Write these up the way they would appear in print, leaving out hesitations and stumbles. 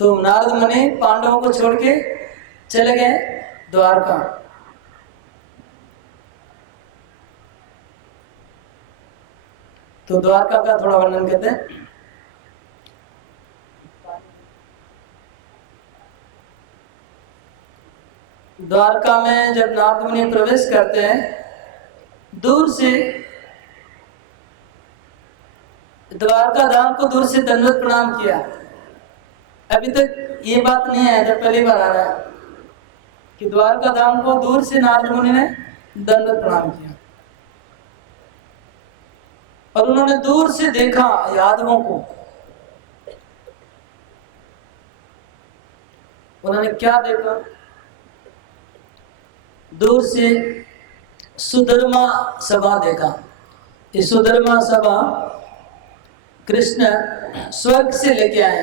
तो नारद मुनि पांडवों को छोड़ के चले गए द्वारका। तो द्वारका का थोड़ा वर्णन करते हैं। द्वारका में जब नारद मुनि प्रवेश करते हैं, दूर से द्वारका धाम को दूर से दंडवत प्रणाम किया। अभी तक ये बात नहीं है, जब पहली बार आ रहा है कि द्वारका धाम को दूर से नारद मुनि ने दंडवत प्रणाम किया। और उन्होंने दूर से देखा यादवों को। उन्होंने क्या देखा? दूर से सुधर्मा सभा देखा। ये सुधर्मा सभा कृष्ण स्वर्ग से लेके आए,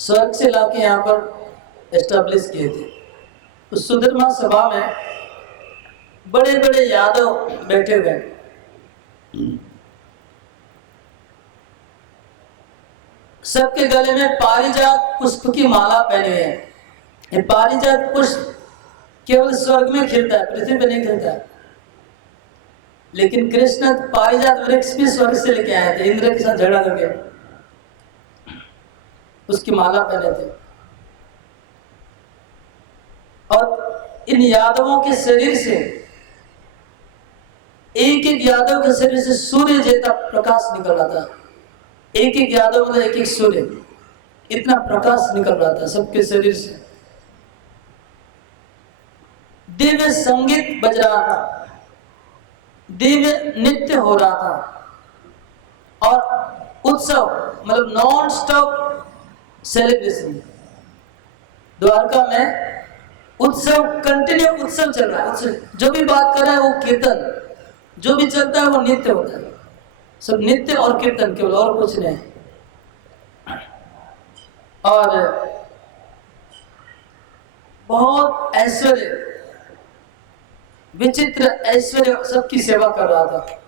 स्वर्ग से लाके यहाँ पर एस्टेब्लिश किए थे। उस सुधर्मा सभा में बड़े बड़े यादव बैठे हुए, सबके गले में पारिजात पुष्प की माला पहने हुए हैं। ये पारिजात पुष्प केवल स्वर्ग में खिलता है, पृथ्वी पर नहीं खिलता है। लेकिन कृष्ण पारिजात वृक्ष भी स्वर्ग से लेके आए थे, इंद्र के साथ झगड़ा करके उसकी माला पहने थे। और इन यादवों के शरीर से, एक एक यादव के शरीर से सूर्य जैसा प्रकाश निकल रहा था। एक एक यादव मतलब एक एक सूर्य, इतना प्रकाश निकल रहा था सबके शरीर से। दिव्य संगीत बज रहा था, दिव्य नृत्य हो रहा था, और उत्सव मतलब नॉन स्टॉप सेलिब्रेशन। द्वारका में उत्सव, कंटिन्यू उत्सव चल रहा है। उत्सव, जो भी बात कर रहा है वो कीर्तन, जो भी चलता है वो नृत्य होता है। सब नृत्य और कीर्तन केवल, और कुछ नहीं। और बहुत ऐश्वर्य, विचित्र ऐश्वर्य सबकी सेवा कर रहा था।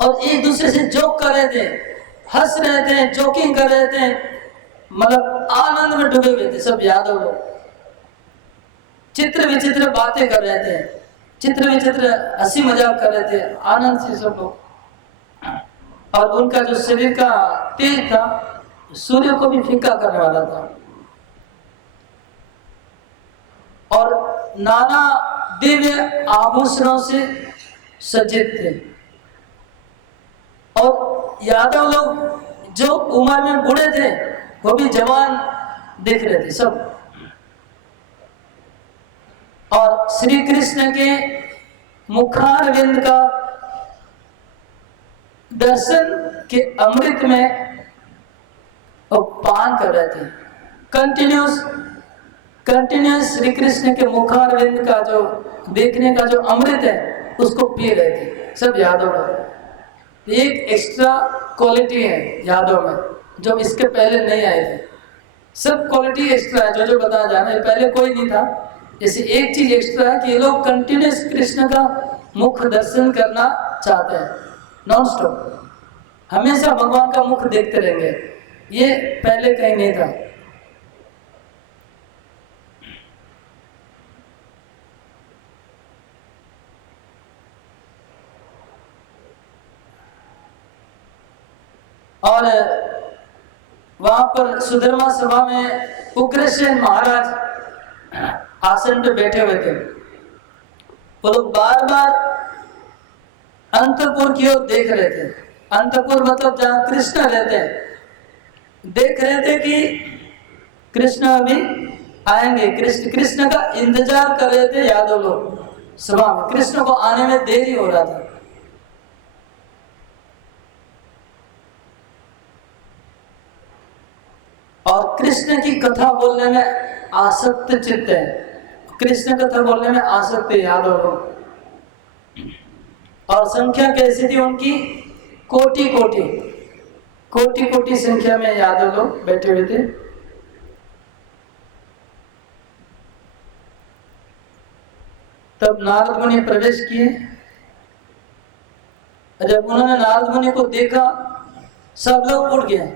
और एक दूसरे से जोक कर रहे थे, हंस रहे थे, जोकिंग कर रहे थे, मतलब आनंद में डूबे हुए थे सब यादव लोग। चित्र विचित्र बातें कर रहे थे, चित्र विचित्र हंसी मजाक कर रहे थे, आनंद से सब लोग। और उनका जो शरीर का तेज था सूर्य को भी फीका करने वाला था। और नाना दिव्य आभूषणों से सज्जित थे। और यादव लोग जो उम्र में बूढ़े थे वो भी जवान दिख रहे थे सब। और श्री कृष्ण के मुखारविंद का दर्शन के अमृत में वो पान कर रहे थे। कंटिन्यूस श्री कृष्ण के मुखारविंद का जो देखने का जो अमृत है उसको पी रहे थे सब यादव में। एक एक्स्ट्रा क्वालिटी है यादव में जो इसके पहले नहीं आए थे। सब क्वालिटी एक्स्ट्रा है जो बताया जा रहा है, पहले कोई नहीं था। जैसे एक चीज एक्स्ट्रा है कि ये लोग कंटिन्यूस कृष्ण का मुख दर्शन करना चाहते हैं, नॉन स्टॉप, हमेशा भगवान का मुख देखते रहेंगे। ये पहले कहीं नहीं था। और वहां पर सुधर्मा सभा में उग्रसेन महाराज आसन पे बैठे हुए थे। वो लोग बार बार अंतपुर की ओर देख रहे थे। अंतपुर मतलब जहाँ कृष्ण रहते हैं। देख रहे थे कि कृष्ण अभी आएंगे। कृष्ण का इंतजार कर रहे थे यादव लोग सभा में। कृष्ण को आने में देरी हो रहा था। और कृष्ण की कथा बोलने में आसक्त चित्त है। कृष्ण कथा बोलने में आसक्त है यादव लोग। और संख्या कैसी थी उनकी? कोटि कोटि संख्या में यादव लोग बैठे हुए थे। तब नारद मुनि प्रवेश किए। जब उन्होंने नारद मुनि को देखा सब लोग उठ गए।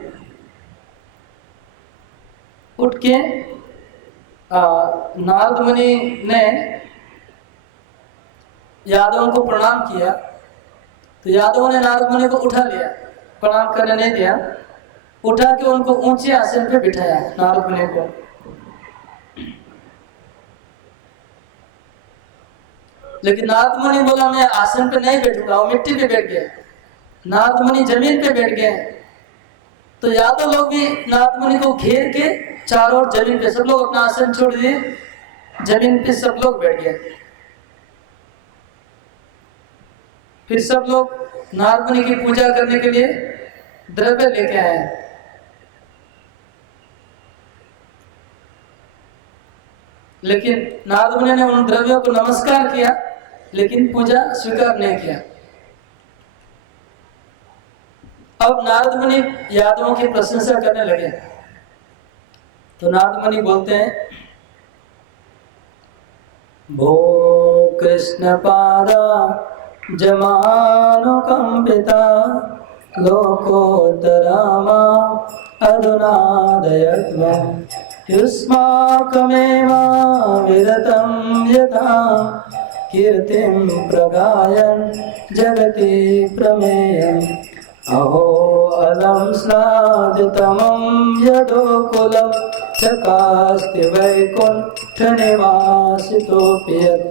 उठ के नारद मुनि ने यादवों को प्रणाम किया, तो यादवों ने नारद मुनि को उठा लिया, प्रणाम करने नहीं दिया, उठा के उनको ऊंचे आसन पे बिठाया नारद मुनि को। लेकिन नारद मुनि बोला मैं आसन पे नहीं बैठूंगा, वो मिट्टी पे बैठ गए। नारद मुनि जमीन पे बैठ गए, तो यादव लोग भी नारद मुनि को घेर के चारों ओर जमीन पे, सब लोग अपना आसन छोड़ दिए, जमीन पे सब लोग बैठ गए। फिर सब लोग नारद मुनि की पूजा करने के लिए द्रव्य लेके आए। लेकिन नारद मुनि ने उन द्रव्यों को नमस्कार किया, लेकिन पूजा स्वीकार नहीं किया। अब नारद मुनि यादवों की प्रशंसा करने लगे, तो नारद मुनि बोलते हैं, भो कृष्ण पादा जमानुकंपिता लोकोत्तरामा अधुना दयत्वं युष्माकमेवा विरतं यथा कीर्तिं प्रगायन् जगति प्रमेयम् अहो अलम स्नादितमं यदोकुलं चकास्ति वैकुण्ठ निवासितोऽपि यत्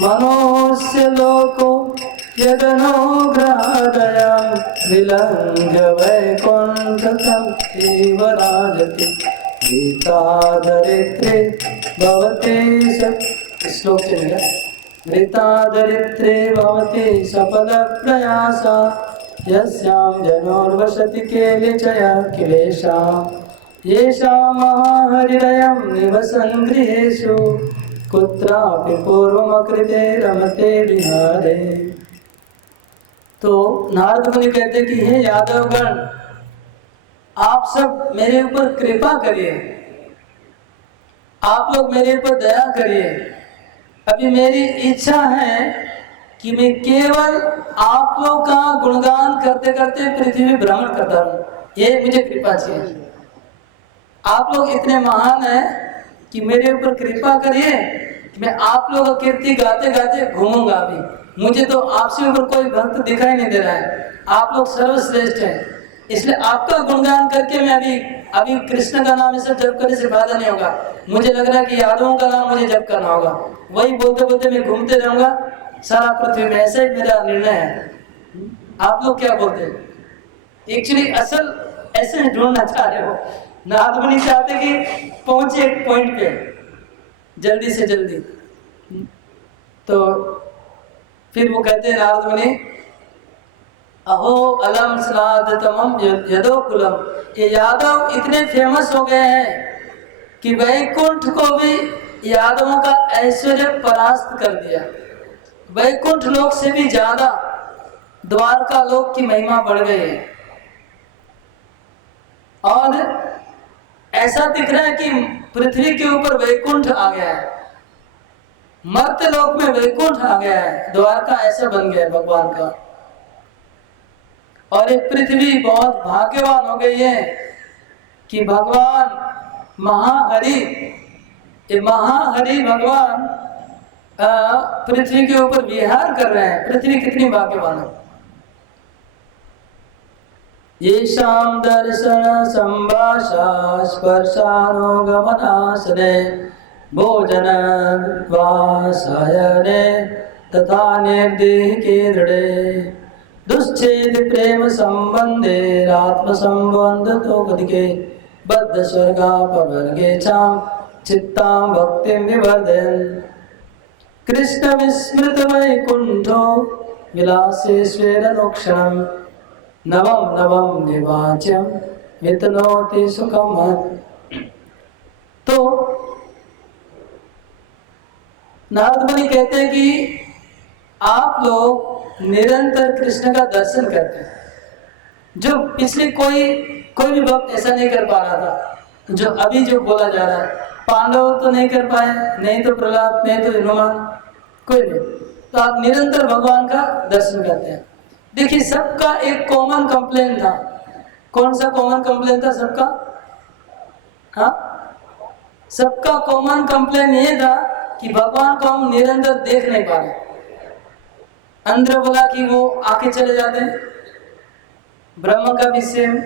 मनोस्य लोको यदनुग्रहादयं विलङ्घ्य वैकुण्ठं इव राजति गीतादरित्रे भवति श्लोक चलेगा। गीतादरित्रे भवति सफलप्रयासा यस्यां जनोर्वसति केलिचया किलेशा येषां महाहृदयं निवसन् गृहेषु कुत्रापि पूर्वमकृते रमते विहारे। तो नारद मुनि कहते कि हे यादवगण, आप सब मेरे ऊपर कृपा करिए, आप लोग मेरे ऊपर दया करिए। अभी मेरी इच्छा है कि मैं केवल आप लोग का गुणगान करते करते पृथ्वी भ्रमण करता रहूं, ये मुझे कृपा चाहिए। आप लोग इतने महान हैं कि मेरे ऊपर कृपा करिए, मैं आप लोगों की कीर्ति गाते गाते घूमूंगा। अभी मुझे तो आपसे ऊपर कोई भक्त दिखाई नहीं दे रहा है, आप लोग सर्वश्रेष्ठ हैं, इसलिए आपका गुणगान करके मैं अभी कृष्ण का नाम इसे जप करने से फायदा नहीं होगा। मुझे लग रहा है कि यादवों का नाम मुझे जप करना होगा, वही बोलते बोलते मैं घूमते रहूंगा सारा पृथ्वी में। ऐसा ही मेरा निर्णय है। आप लोग क्या बोलते हैं? एक्चुअली असल ऐसे ढूंढना चाह रहे हो, नारद मुनि चाहते कि पहुंचे एक पॉइंट पे जल्दी से जल्दी। तो फिर वो कहते हैं नारद मुनि, अहो अलम स्नादतमं यदोकुलम, ये यादव इतने फेमस हो गए हैं कि वैकुंठ को भी यादवों का ऐश्वर्य परास्त कर दिया। वैकुंठ लोक से भी ज्यादा द्वारका लोक की महिमा बढ़ गई है। और ऐसा दिख रहा है कि पृथ्वी के ऊपर वैकुंठ आ गया है, मर्त्य लोक में वैकुंठ आ गया है, द्वारका ऐसा बन गया है भगवान का। और ये पृथ्वी बहुत भाग्यवान हो गई है कि भगवान महाहरि, ये महाहरि भगवान पृथ्वी के ऊपर विहार कर रहे हैं। पृथ्वी कितनी भाग्यवान है। येषां दर्शन संभाषा स्पर्शानुगमनासने भोजन वासायने तथा निर्देहिके दृढ़े दुश्चेद प्रेम संबंधे आत्म संबंध तो गतिके बद्ध स्वर्गा परवर्गे चाम चित्तां भक्तिं विवर्धयन् कृष्ण विस्मृत वैकुंठो विलासे स्वेरनोक्षणम् नवम नवम निवाच्यम वितनोति सुखम। तो नारद मुनि कहते हैं कि आप लोग निरंतर कृष्ण का दर्शन करते हैं, जो पिछले कोई भी भक्त ऐसा नहीं कर पा रहा था, जो अभी जो बोला जा रहा है। पांडव तो नहीं कर पाए, नहीं तो प्रहलाद, नहीं तो हनुमान, कोई नहीं। तो आप निरंतर भगवान का दर्शन करते हैं। देखिए, सबका एक कॉमन कंप्लेन था। कौन सा कॉमन कंप्लेन था सबका? हाँ, सबका कॉमन कंप्लेन ये था कि भगवान को हम निरंतर देख नहीं पा रहे। इंद्र बोला कि वो आके चले जाते हैं, ब्रह्मा का भी सेम।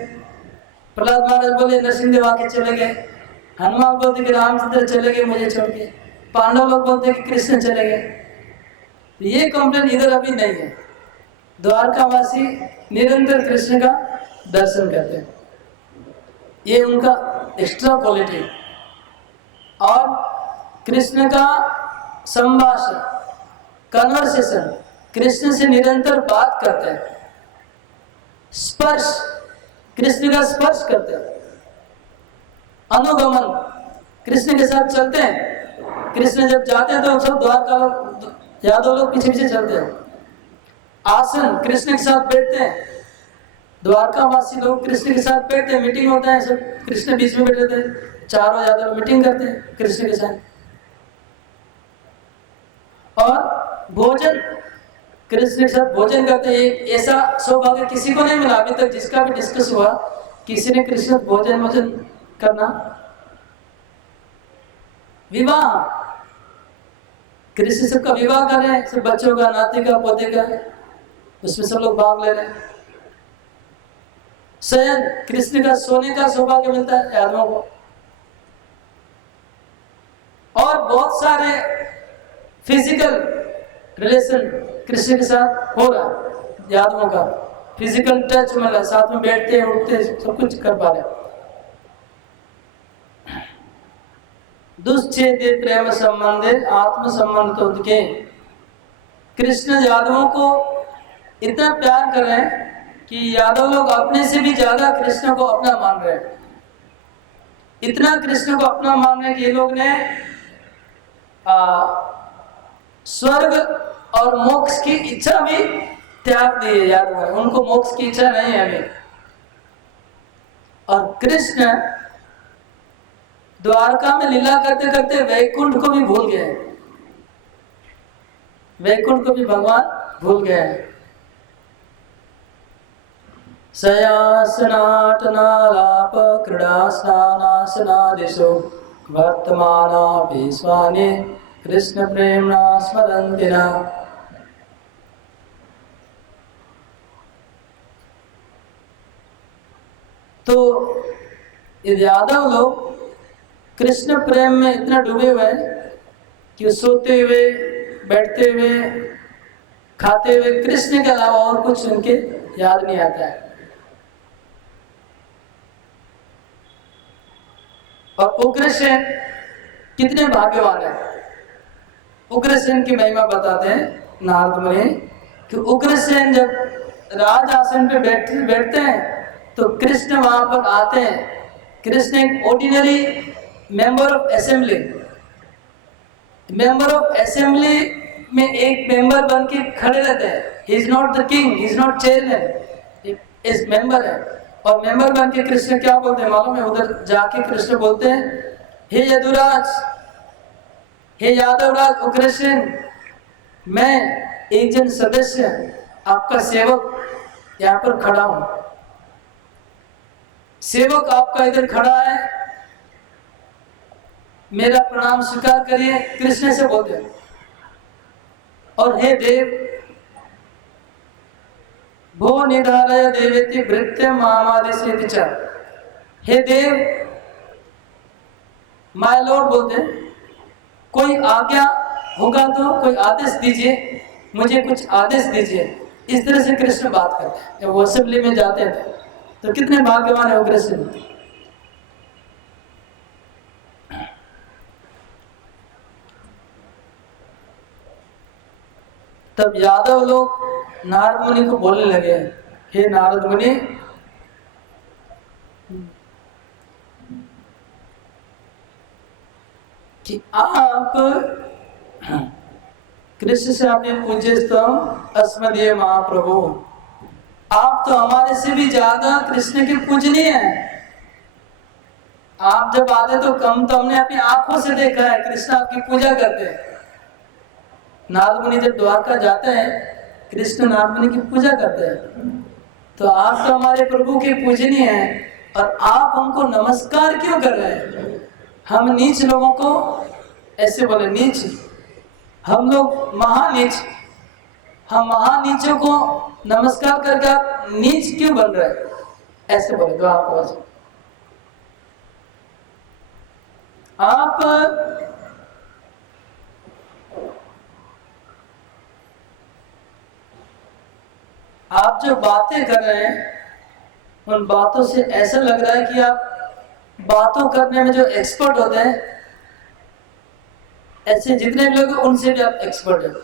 प्रहलाद महाराज बोले नरसिंहदेव आके चले गए, हनुमान बोलते कि रामचंद्र चले गए मुझे छोड़ के, पांडव लोग बोलते कि कृष्ण चले गए। ये कंप्लेन इधर अभी नहीं है। द्वारकावासी निरंतर कृष्ण का दर्शन करते हैं, ये उनका एक्स्ट्रा क्वालिटी। और कृष्ण का संभाषण, कन्वर्सेशन, कृष्ण से निरंतर बात करते हैं। स्पर्श, कृष्ण का स्पर्श करते हैं। अनुगमन, कृष्ण के साथ चलते हैं। कृष्ण जब जाते हैं तो सब द्वारका लोग, यादव लोग पीछे पीछे चलते हैं। आसन, कृष्ण के साथ बैठते हैं। द्वारकावासी लोग कृष्ण के साथ बैठते हैं, मीटिंग होता है, सब कृष्ण बीच में बैठे थे, चारों यादव लोग मीटिंग करते हैं कृष्ण के साथ। और भोजन, कृष्ण के साथ भोजन करते हैं। ऐसा सौभाग्य किसी को नहीं मिला अभी तक, जिसका भी डिस्कस हुआ, किसी ने कृष्ण भोजन करना। विवाह, कृष्ण सबका विवाह कर रहे हैं, सब बच्चों का, नाती का, पोते का, उसमें सब लोग भाग ले रहे हैं। शयन, कृष्ण का सोने का सौभाग्य मिलता है यादवों को। और बहुत सारे फिजिकल रिलेशन कृष्ण के साथ हो रहा है, यादवों का फिजिकल टच मिल रहा है, साथ में बैठते हैं, उठते हैं, सब कुछ कर पा रहे हैं। दुश्चेते प्रेम संबंधे आत्म संबंध तो दिखे। कृष्ण यादवों को इतना प्यार कर रहे हैं कि यादव लोग अपने से भी ज्यादा कृष्ण को अपना मान रहे हैं। इतना कृष्ण को अपना मान रहे हैं कि ये लोग ने स्वर्ग और मोक्ष की इच्छा भी त्याग दी है यादव। उनको मोक्ष की इच्छा नहीं है अभी। और कृष्ण द्वारका में लीला करते करते वैकुंठ को भी भूल गए। वैकुंठ को भी भगवान भूल गए। शयासनाटनालाप क्रीड़ा स्नानासनादिषु वर्तमानापि स्वानि कृष्ण प्रेम्णा स्मरन्ति न। तो यादव लोग कृष्ण प्रेम में इतना डूबे हुए हैं कि सोते हुए, बैठते हुए, खाते हुए कृष्ण के अलावा और कुछ उनके याद नहीं आता है। और उग्रसेन कितने भाग्यवान है। उग्रसेन की महिमा बताते हैं नारद मुनि कि उग्रसेन जब राज आसन पे बैठते हैं तो कृष्ण वहां पर आते हैं। कृष्ण एक ordinary member of assembly, member of assembly में एक मेंबर बन के खड़े रहते हैं। He is not the king, he is not chairman, इस मेंबर है। और मेंबर बन के कृष्ण क्या बोलते हैं मालूम है? उधर जाके कृष्ण बोलते हैं, हे यदुराज, हे यादवराज उग्रसेन, मैं एक जन सदस्य आपका सेवक यहाँ पर खड़ा हूं। सेवक आपका इधर खड़ा है, मेरा प्रणाम स्वीकार करिए, कृष्ण से बोलते हैं। और हे देव, भो निधारय देवेति भृत्यं मामादिशेति च। हे देव, माय लॉर्ड बोलते हैं, कोई आज्ञा होगा तो कोई आदेश दीजिए, मुझे कुछ आदेश दीजिए। इस तरह से कृष्ण बात करते हैं। जब वो असेंबली में जाते थे तो कितने भाग्यवान है वो कृष्ण। तब यादव लोग नारद मुनि को बोलने लगे, हे नारद मुनि, कि आप कृष्ण से आपने पूछे स्तम अस्मदीय महाप्रभु, आप तो हमारे से भी ज्यादा कृष्ण के पूजनीय हैं। आप जब आते तो कम, तो हमने अपनी आंखों से देखा है कृष्ण आपकी पूजा करते हैं। नारद मुनि जब द्वारका जाते हैं, कृष्ण नारद मुनि की पूजा करते हैं। तो आप तो हमारे प्रभु के पूजनीय हैं और आप हमको नमस्कार क्यों कर रहे हैं? हम नीच लोगों को ऐसे बोले नीच, हम लोग महानीच, हम महानीचों को नमस्कार करके आप नीच क्यों बन रहे हैं, ऐसे बोले तो आप जो बातें कर रहे हैं उन बातों से ऐसा लग रहा है कि आप बातों करने में जो एक्सपर्ट होते हैं, ऐसे जितने भी लोग हैं उनसे भी आप एक्सपर्ट हैं,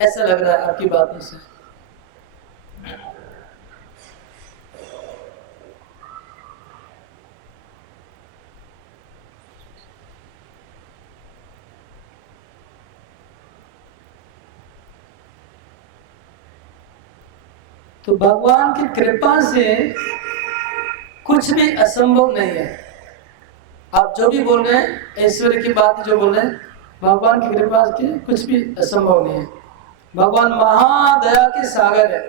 ऐसा लग रहा है आपकी बातों से। तो भगवान की कृपा से कुछ भी असंभव नहीं है। आप जो भी बोल रहे हैं ऐश्वर्य की बात जो बोल रहे हैं, भगवान की कृपा से कुछ भी असंभव नहीं है। भगवान महादया के सागर है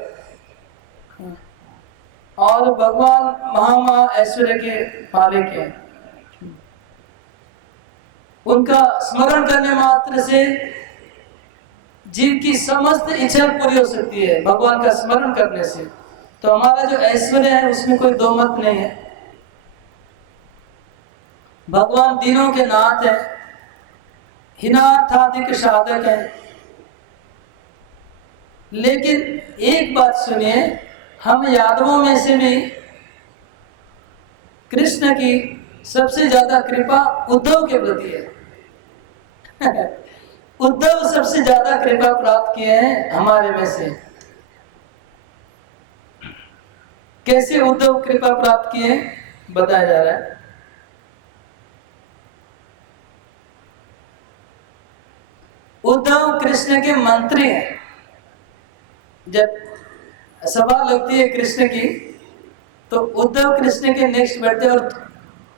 और भगवान महा ऐश्वर्य के मालिक हैं। उनका स्मरण करने मात्र से जीव की समस्त इच्छा पूरी हो सकती है, भगवान का स्मरण करने से। तो हमारा जो ऐश्वर्य है उसमें कोई दो मत नहीं है। भगवान दीनों के नाथ है, हिनार्थाधिक साधक है। लेकिन एक बात सुनिए, हम यादवों में से भी कृष्ण की सबसे ज्यादा कृपा उद्धव के प्रति है। उद्धव सबसे ज्यादा कृपा प्राप्त किए हैं हमारे में से। कैसे उद्धव कृपा प्राप्त किए बताया जा रहा है। उद्धव कृष्ण के मंत्री हैं। जब सभा लगती है कृष्ण की तो उद्धव कृष्ण के नेक्स्ट बैठते हैं और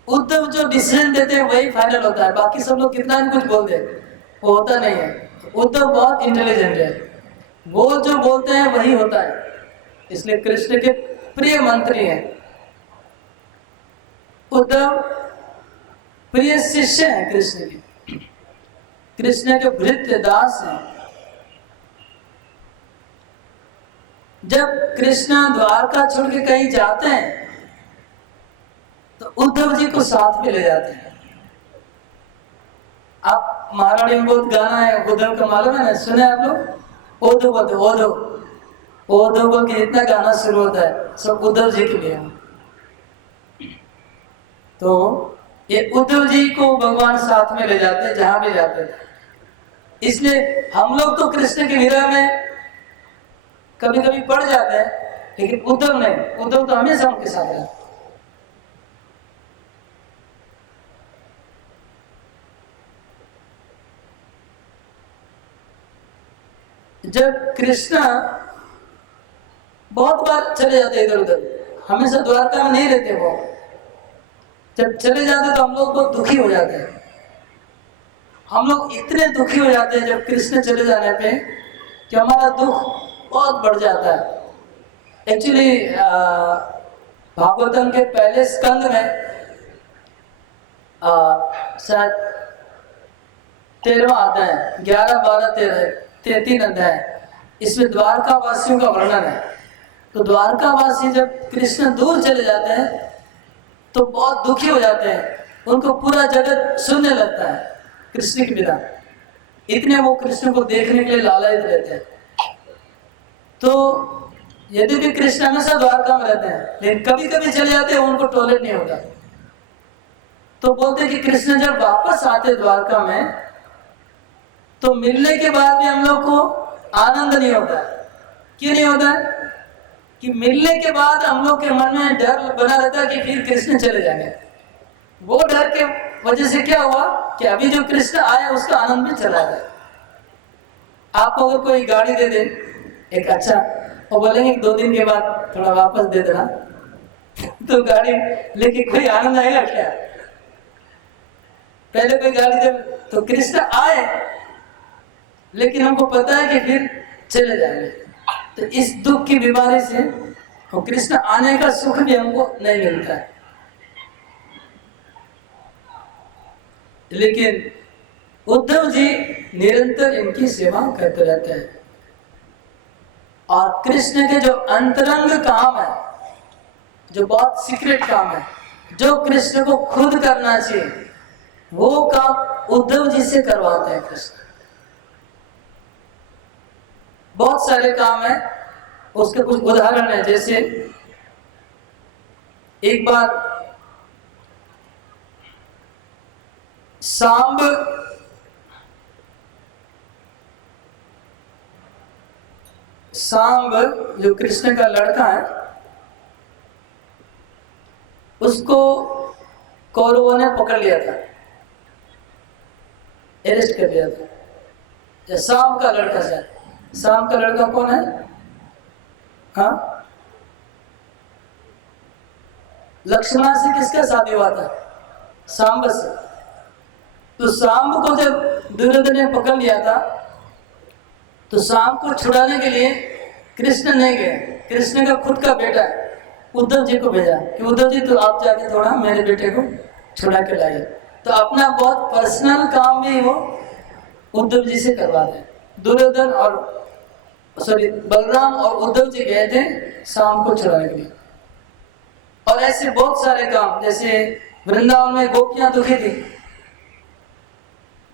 उद्धव जो डिसीजन देते हैं वही फाइनल होता है। बाकी सब लोग कितना भी कुछ बोल दे वो होता नहीं है। उद्धव बहुत इंटेलिजेंट है, वो जो बोलते हैं वही होता है, इसलिए कृष्ण के प्रिय मंत्री हैं। उद्धव प्रिय शिष्य हैं कृष्ण के, कृष्ण के भृत्य दास हैं। जब कृष्ण द्वारका छोड़ के कहीं जाते हैं तो उद्धव जी को साथ में ले जाते हैं। आप महाराणी में बहुत गाना है उद्धव का, मालूम है ना, सुने आप लोग? ओधो बोलते, ओधो ओधो बोल के इतना गाना शुरू होता है, सब उद्धव जी के लिए। तो ये उद्धव जी को भगवान साथ में ले जाते हैं जहां भी जाते हैं। इसलिए हम लोग तो कृष्ण के विरह में कभी कभी पड़ जाते हैं, लेकिन उद्धव नहीं, उद्धव तो हमेशा उनके साथ रहते। जब कृष्ण बहुत बार चले जाते इधर उधर, हमेशा द्वारका में नहीं रहते वो, जब चले जाते तो हम लोग बहुत दुखी हो जाते हैं। हम लोग इतने दुखी हो जाते हैं जब कृष्ण चले जाने पे कि हमारा दुख बहुत बढ़ जाता है। एक्चुअली भागवतम के पहले स्कंद में शायद 13वां अध्याय, 11, 12, 13, 3 अध्याय, इसमें द्वारका वासियों का वर्णन है। तो द्वारका वासी जब कृष्ण दूर चले जाते हैं तो बहुत दुखी हो जाते हैं, उनको पूरा जगत सुनने लगता है कृष्ण के बिना, इतने वो कृष्ण को देखने के लिए लालायित रहते हैं। तो यदि भी कृष्ण हमेशा द्वारका में रहते हैं, लेकिन कभी कभी चले जाते हैं, उनको टॉयलेट नहीं होता, तो बोलते कि कृष्ण जब वापस आते द्वारका में तो मिलने के बाद भी हम लोग को आनंद नहीं होता है। क्यों नहीं होता है? कि मिलने के बाद हम लोग के मन में डर बना रहता है कि फिर कृष्ण चले जाएंगे। वो डर के वजह से क्या हुआ कि अभी जो कृष्ण आया उसका आनंद भी चला गया। आपको अगर कोई गाड़ी दे दे एक अच्छा, वो बोलेंगे 2 दिन के बाद थोड़ा वापस दे देना, तो गाड़ी लेके कोई आनंद आएगा क्या? पहले कोई गाड़ी दे तो कृष्ण आए, लेकिन हमको पता है कि फिर चले जाएंगे। तो इस दुख की बीमारी से और कृष्ण आने का सुख भी हमको नहीं मिलता है। लेकिन उद्धव जी निरंतर इनकी सेवा करते रहते हैं। और कृष्ण के जो अंतरंग काम है, जो बहुत सीक्रेट काम है, जो कृष्ण को खुद करना चाहिए, वो काम उद्धव जी से करवाते हैं कृष्ण। बहुत सारे काम है, उसके कुछ उदाहरण है। जैसे एक बार सांब जो कृष्ण का लड़का है, उसको कौरवों ने पकड़ लिया था, अरेस्ट कर लिया था। सांब का लड़का है। सांब का लड़का कौन है? हाँ, लक्ष्मण से किसका शादी हुआ था? सांब से। तो सांब को जब दुर्योधन ने पकड़ लिया था, तो सांब को छुड़ाने के लिए कृष्ण नहीं गए। कृष्ण का खुद का बेटा उद्धव जी को भेजा कि उद्धव जी तो आप जाके थोड़ा मेरे बेटे को छुड़ा के लाइए। तो अपना बहुत पर्सनल काम भी वो उद्धव जी से करवाते हैं। दुर्योधन और बलराम और उद्धव जी गए थे सांब को छुड़ाने के लिए। और ऐसे बहुत सारे काम, जैसे वृंदावन में गोपियां दुखी थी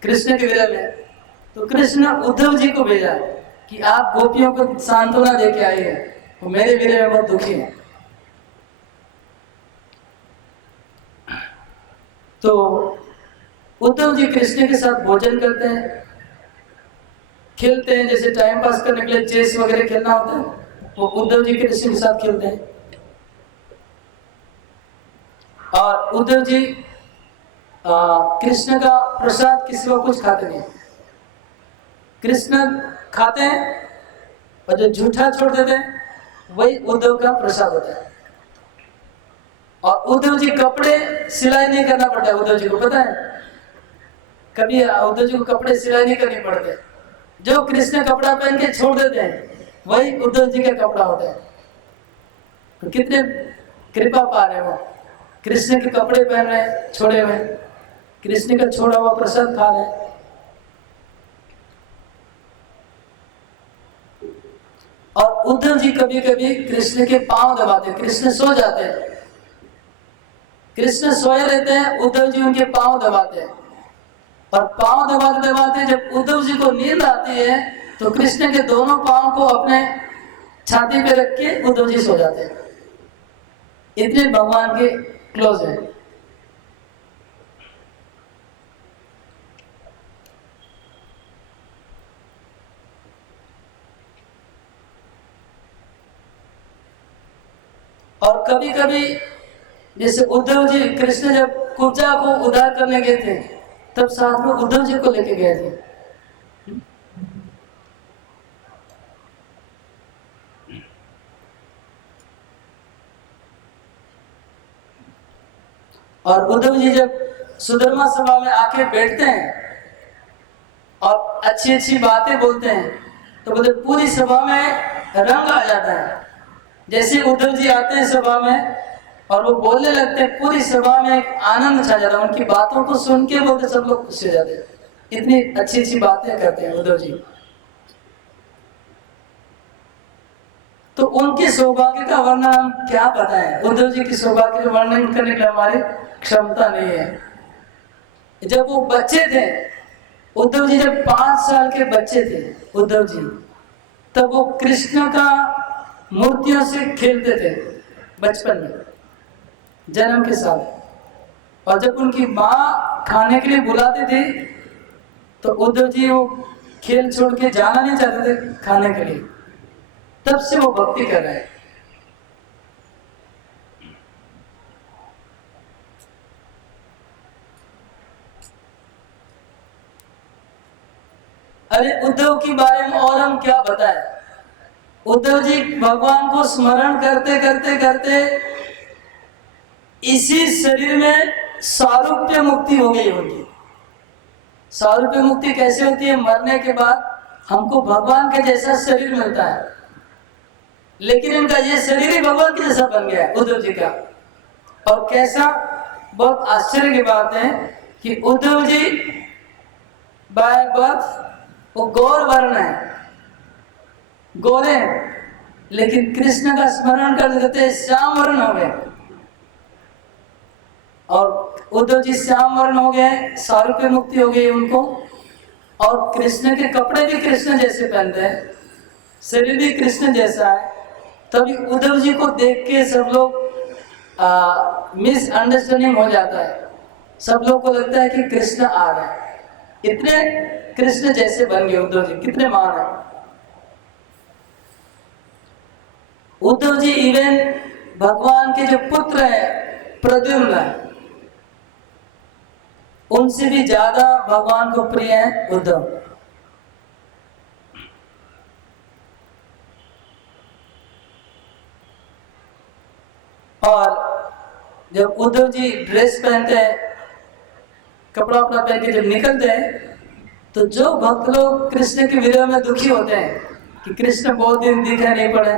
कृष्ण के विरह में, तो कृष्ण उद्धव जी को भेजा कि आप गोपियों को सांत्वना दे के आए हैं, वो मेरे विरह में बहुत दुखी है। तो उद्धव जी कृष्ण के साथ भोजन करते हैं, खेलते हैं। जैसे टाइम पास करने के लिए चेस वगैरह खेलना होता है, वो उद्धव जी कृष्ण के साथ खेलते हैं। और उद्धव जी कृष्ण का प्रसाद किसी को कुछ खाते नहीं। कृष्ण खाते हैं और जो झूठा छोड़ देते हैं वही उद्धव का प्रसाद होता है। और उद्धव जी कपड़े सिलाई नहीं करना पड़ता है। उद्धव जी को पता है, कभी उद्धव जी को कपड़े सिलाई नहीं करनी पड़ते। जो कृष्ण कपड़ा पहन के छोड़ देते हैं वही उद्धव जी का कपड़ा होता है। तो कितने कृपा पा रहे हो, कृष्ण के कपड़े पहन रहे हैं छोड़े हुए, कृष्ण का छोड़ा हुआ प्रसाद खा रहे हैं। और उद्धव जी कभी कभी कृष्ण के पांव दबाते। कृष्ण सो जाते हैं, कृष्ण सोए रहते हैं, उद्धव जी उनके पांव दबाते हैं। और पांव दबाते दबाते जब उद्धव जी को नींद आती है तो कृष्ण के दोनों पांव को अपने छाती पे रख के उद्धव जी सो जाते हैं। इतने भगवान के क्लोज है। और कभी कभी जैसे उद्धव जी, कृष्ण जब कुब्जा को उद्धार करने गए थे तब साथ में उद्धव जी को लेके गए थे। और उद्धव जी जब सुधर्मा सभा में आके बैठते हैं और अच्छी अच्छी बातें बोलते हैं तो बोले पूरी सभा में रंग आ जाता है। जैसे उद्धव जी आते हैं सभा में और वो बोलने लगते हैं, पूरी सभा में एक आनंद छा जाता है। उनकी बातों को सुन के बोलते सब लोग खुश हो जाते हैं। इतनी अच्छी अच्छी बातें करते हैं उद्धव जी। तो उनके सौभाग्य का वर्णन हम क्या बताएं? उद्धव जी की सौभाग्य का वर्णन करने के लिए हमारी क्षमता नहीं है। जब वो बच्चे थे, उद्धव जी जब 5 साल के बच्चे थे उद्धव जी, तब वो कृष्ण का मूर्तियों से खेलते थे बचपन में, जन्म के साथ। और जब उनकी माँ खाने के लिए बुलाती थी तो उद्धव जी वो खेल छोड़ के जाना नहीं चाहते थे खाने के लिए। तब से वो भक्ति कर रहे हैं। अरे उद्धव के बारे में और हम क्या बताएं? उद्धव जी भगवान को स्मरण करते करते करते इसी शरीर में सारूप्य मुक्ति हो गई होगी। सारूप्य मुक्ति कैसे होती है? मरने के बाद हमको भगवान के जैसा शरीर मिलता है, लेकिन इनका ये शरीर ही भगवान के जैसा बन गया है उद्धव जी का। और कैसा, बहुत आश्चर्य की बात है कि उद्धव जी बाय बर्थ वो गौर वर्ण है, गोरे हैं, लेकिन कृष्ण का स्मरण कर देते श्याम वर्ण हो गए। और उद्धव जी श्याम वर्ण हो गए, सारूप्य मुक्ति हो गई उनको, और कृष्ण के कपड़े भी कृष्ण जैसे पहनते हैं, शरीर भी कृष्ण जैसा है। तभी उद्धव जी को देख के सब लोग मिसअंडरस्टैंडिंग हो जाता है, सब लोग को लगता है कि कृष्ण आ रहे हैं, इतने कृष्ण जैसे बन गए उद्धव जी, कितने महान है उद्धव जी। इवन भगवान के जो पुत्र है प्रद्युम्न, उनसे भी ज्यादा भगवान को प्रिय है उद्धव। और जब उद्धव जी ड्रेस पहनते हैं, कपड़ा उपड़ा पहन के जब निकलते हैं, तो जो भक्त लोग कृष्ण के विरह में दुखी होते हैं कि कृष्ण बहुत दिन दिखाई नहीं पड़े,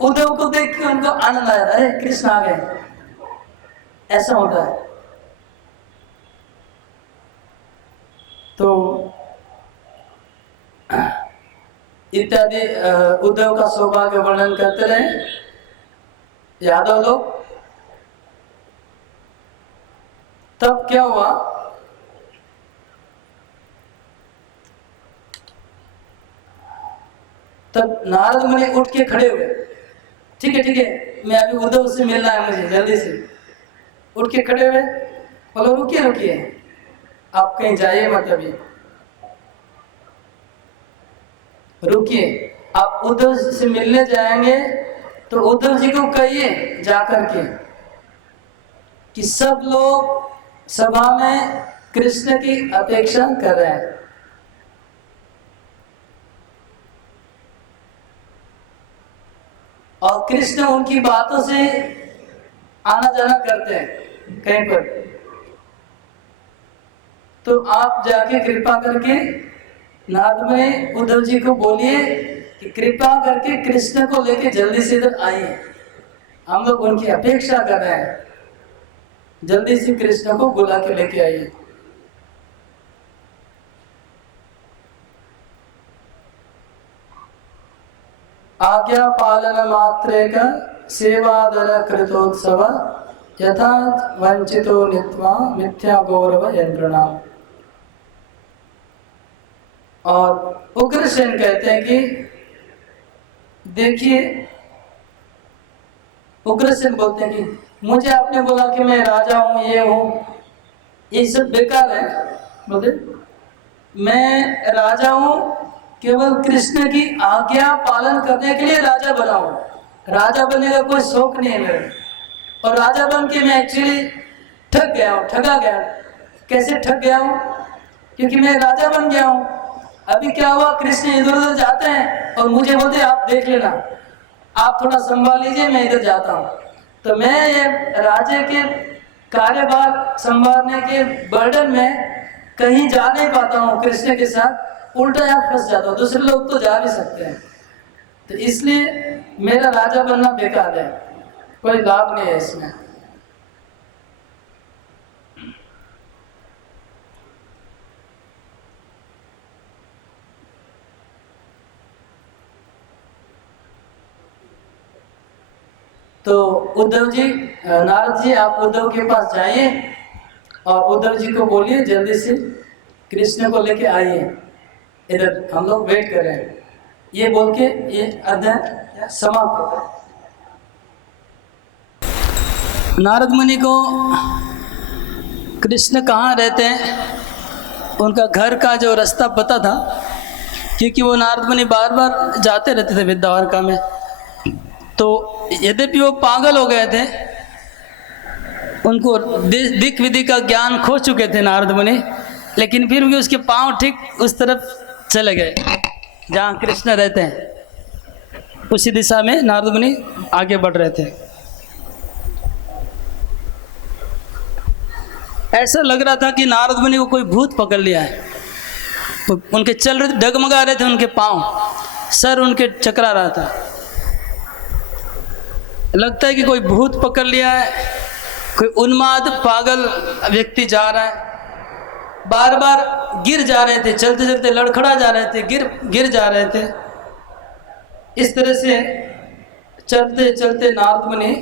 उद्धव को देख के उनको आनंद आया, अरे कृष्ण आ गए, ऐसा होता है। तो इत्यादि उद्धव का सौभाग्य वर्णन करते रहे यादव लोग। तब क्या हुआ, तब नारद मुनि उठ के खड़े हुए, ठीक है मैं अभी उद्धव से मिलना है मुझे, जल्दी से उठ के खड़े हुए, बोलो रुकिए आप कहीं जाइए मत, अभी रुकिए, आप उद्धव से मिलने जाएंगे तो उद्धव जी को कहिए जाकर के कि सब लोग सभा में कृष्ण की अपेक्षा कर रहे हैं। और कृष्ण उनकी बातों से आना जाना करते हैं कहीं पर, तो आप जाके कृपा करके नारद में उद्धव जी को बोलिए कि कृपा करके कृष्ण को लेके जल्दी से इधर आइए, हम लोग उनकी अपेक्षा कर रहे हैं, जल्दी से कृष्ण को बुला के लेके आइए। आज्ञा पालन मात्रेक सेवादर कृतोत्सव यथा वंचितो नित्वा मिथ्या गौरव यंत्रणाम। और उग्रसेन कहते हैं कि देखिए, उग्रसेन बोलते हैं कि मुझे आपने बोला कि मैं राजा हूं, ये हूं, ये सब बेकार है। बोलते मैं राजा हूं, केवल कृष्ण की आज्ञा पालन करने के लिए राजा बना हूं, राजा बनने का कोई शौक नहीं है मेरे। और राजा बन के मैं एक्चुअली ठग गया हूं, ठगा गया। कैसे ठग गया हूं? क्योंकि मैं राजा बन गया हूं। अभी क्या हुआ, कृष्ण इधर उधर जाते हैं और मुझे बोलते आप देख लेना, आप थोड़ा संभाल लीजिए, मैं इधर जाता हूं। तो मैं ये राजे के कार्यभार संभालने के बर्डन में कहीं जा नहीं पाता हूँ कृष्ण के साथ, उल्टा यहाँ फंस जाता हूँ। दूसरे लोग तो जा भी सकते हैं, तो इसलिए मेरा राजा बनना बेकार है, कोई लाभ नहीं है इसमें। तो उद्धव जी, नारद जी आप उद्धव के पास जाइए और उद्धव जी को बोलिए जल्दी से कृष्ण को लेके आइए, इधर हम लोग वेट कर रहे हैं। ये बोल के ये अध्याय समाप्त होता है। नारद मुनि को कृष्ण कहाँ रहते हैं, उनका घर का जो रास्ता पता था, क्योंकि वो नारद मुनि बार बार जाते रहते थे विद्यावारिका में। तो यद्यपि वो पागल हो गए थे, उनको दिक विधि का ज्ञान खो चुके थे नारद मुनि, लेकिन फिर भी उसके पांव ठीक उस तरफ चले गए जहाँ कृष्ण रहते हैं, उसी दिशा में नारद मुनि आगे बढ़ रहे थे। ऐसा लग रहा था कि नारद मुनि को कोई भूत पकड़ लिया है। तो उनके चल रहे थे, डगमगा रहे थे उनके पांव, सर उनके चकरा रहा था। लगता है कि कोई भूत पकड़ लिया है, कोई उन्माद पागल व्यक्ति जा रहा है। बार बार गिर जा रहे थे, चलते चलते लड़खड़ा जा रहे थे, गिर जा रहे थे। इस तरह से चलते चलते नारद मुनि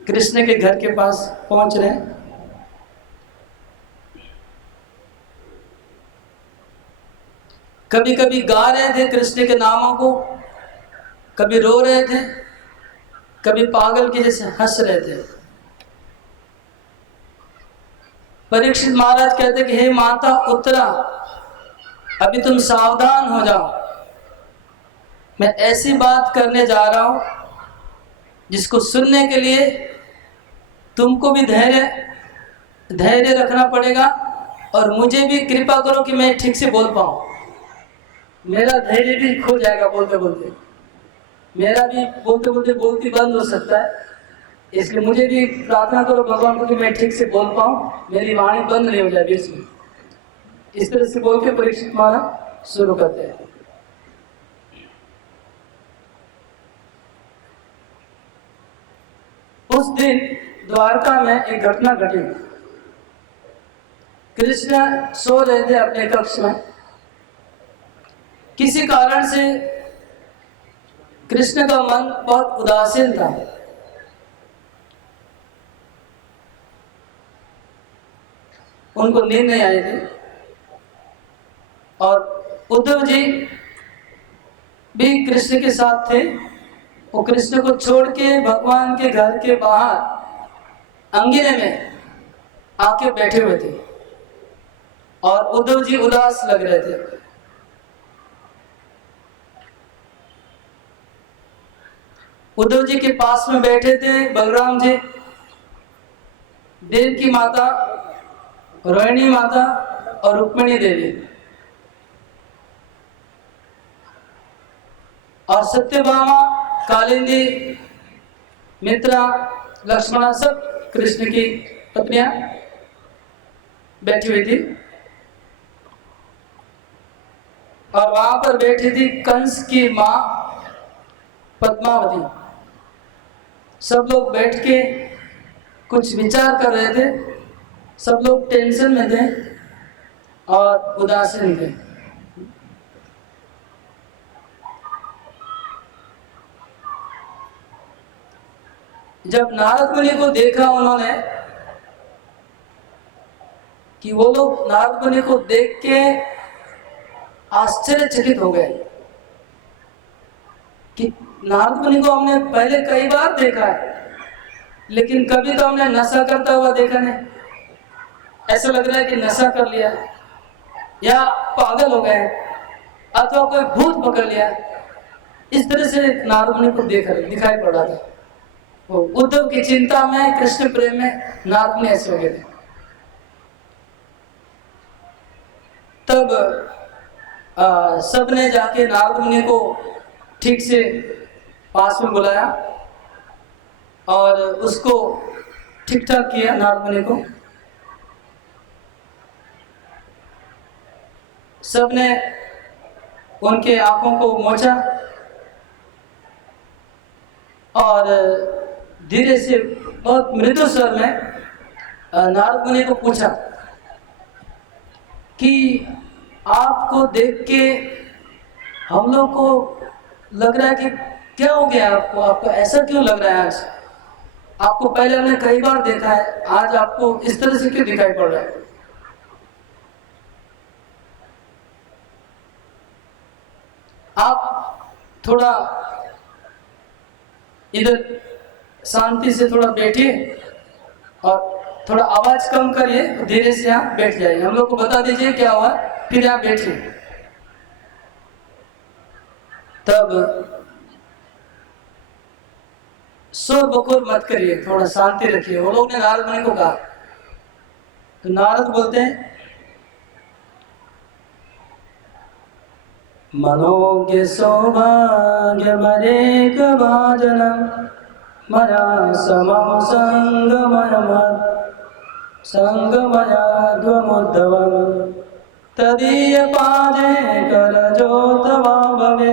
कृष्ण के घर के पास पहुंच रहे हैं। कभी कभी गा रहे थे कृष्ण के नामों को, कभी रो रहे थे, कभी पागल के जैसे हंस रहे थे। परीक्षित महाराज कहते कि हे माता उत्तरा, अभी तुम सावधान हो जाओ, मैं ऐसी बात करने जा रहा हूं जिसको सुनने के लिए तुमको भी धैर्य रखना पड़ेगा और मुझे भी कृपा करो कि मैं ठीक से बोल पाऊं। मेरा धैर्य भी खो जाएगा बोलते बोलते, मेरा भी बोलते बोलते बोलती बंद हो सकता है, इसलिए मुझे भी प्रार्थना करो भगवान को कि मैं ठीक से बोल पाऊं, मेरी वाणी बंद नहीं हो जाए बीच में। इस तरह से बोल के परीक्षित महाराज शुरू करते हैं। उस दिन द्वारका में एक घटना घटी। कृष्ण सो रहे थे अपने कक्ष में। किसी कारण से कृष्ण का मन बहुत उदासीन था। उनको नींद नहीं आई थी और उद्धव जी भी कृष्ण के साथ थे। वो कृष्ण को छोड़ के भगवान के घर के बाहर अंगीने में आके बैठे हुए थे और उद्धव जी उदास लग रहे थे। उद्धव जी के पास में बैठे थे बलराम जी, देवकी माता, रोहिणी माता और रुक्मिणी देवी और सत्यभामा, कालिंदी, मित्रा, लक्ष्मणा, सब कृष्ण की पत्नियां बैठी हुई थी। और वहां पर बैठी थी कंस की मां पद्मावती। सब लोग बैठ के कुछ विचार कर रहे थे। सब लोग टेंशन में थे और उदासीन थे। जब नारद मुनि को देखा उन्होंने कि वो लोग नारद मुनि को देख के आश्चर्यचकित हो गए कि नारद मुनि को हमने पहले कई बार देखा है, लेकिन कभी तो हमने नशा करता हुआ देखा नहीं। ऐसा लग रहा है कि नशा कर लिया या पागल हो गए अथवा कोई भूत पकड़ लिया। इस तरह से नारद मुनि को दिखाई पड़ रहा था। वो उद्धव की चिंता में, कृष्ण प्रेम में नारद मुनि ऐसे हो गए थे। तब सबने जाके नारद मुनि को ठीक से पास में बुलाया और उसको ठीक ठाक किया। नारद मुनि को सबने उनके आंखों को मोचा और धीरे से बहुत मृदु स्वर में नारद मुनि को पूछा कि आपको देख के हम लोग को लग रहा है कि क्या हो गया आपको, आपको ऐसा क्यों लग रहा है आज? आपको पहले हमने कई बार देखा है, आज आपको इस तरह से क्यों दिखाई पड़ रहा है? आप थोड़ा इधर शांति से थोड़ा बैठिए और थोड़ा आवाज कम करिए, धीरे से यहाँ बैठ जाइए। हम लोग को बता दीजिए क्या हुआ, फिर यहाँ बैठिए। तब शोर बकोर मत करिए, थोड़ा शांति रखिए। वो लोग ने नारद मुनि को कहा, तो नारद बोलते हैं, मनोज्ञ सौभाग्य मरेक भाजनम मया समम संगमयाध्वमुद्धवम् तदीय पाजे करजो तवा भवे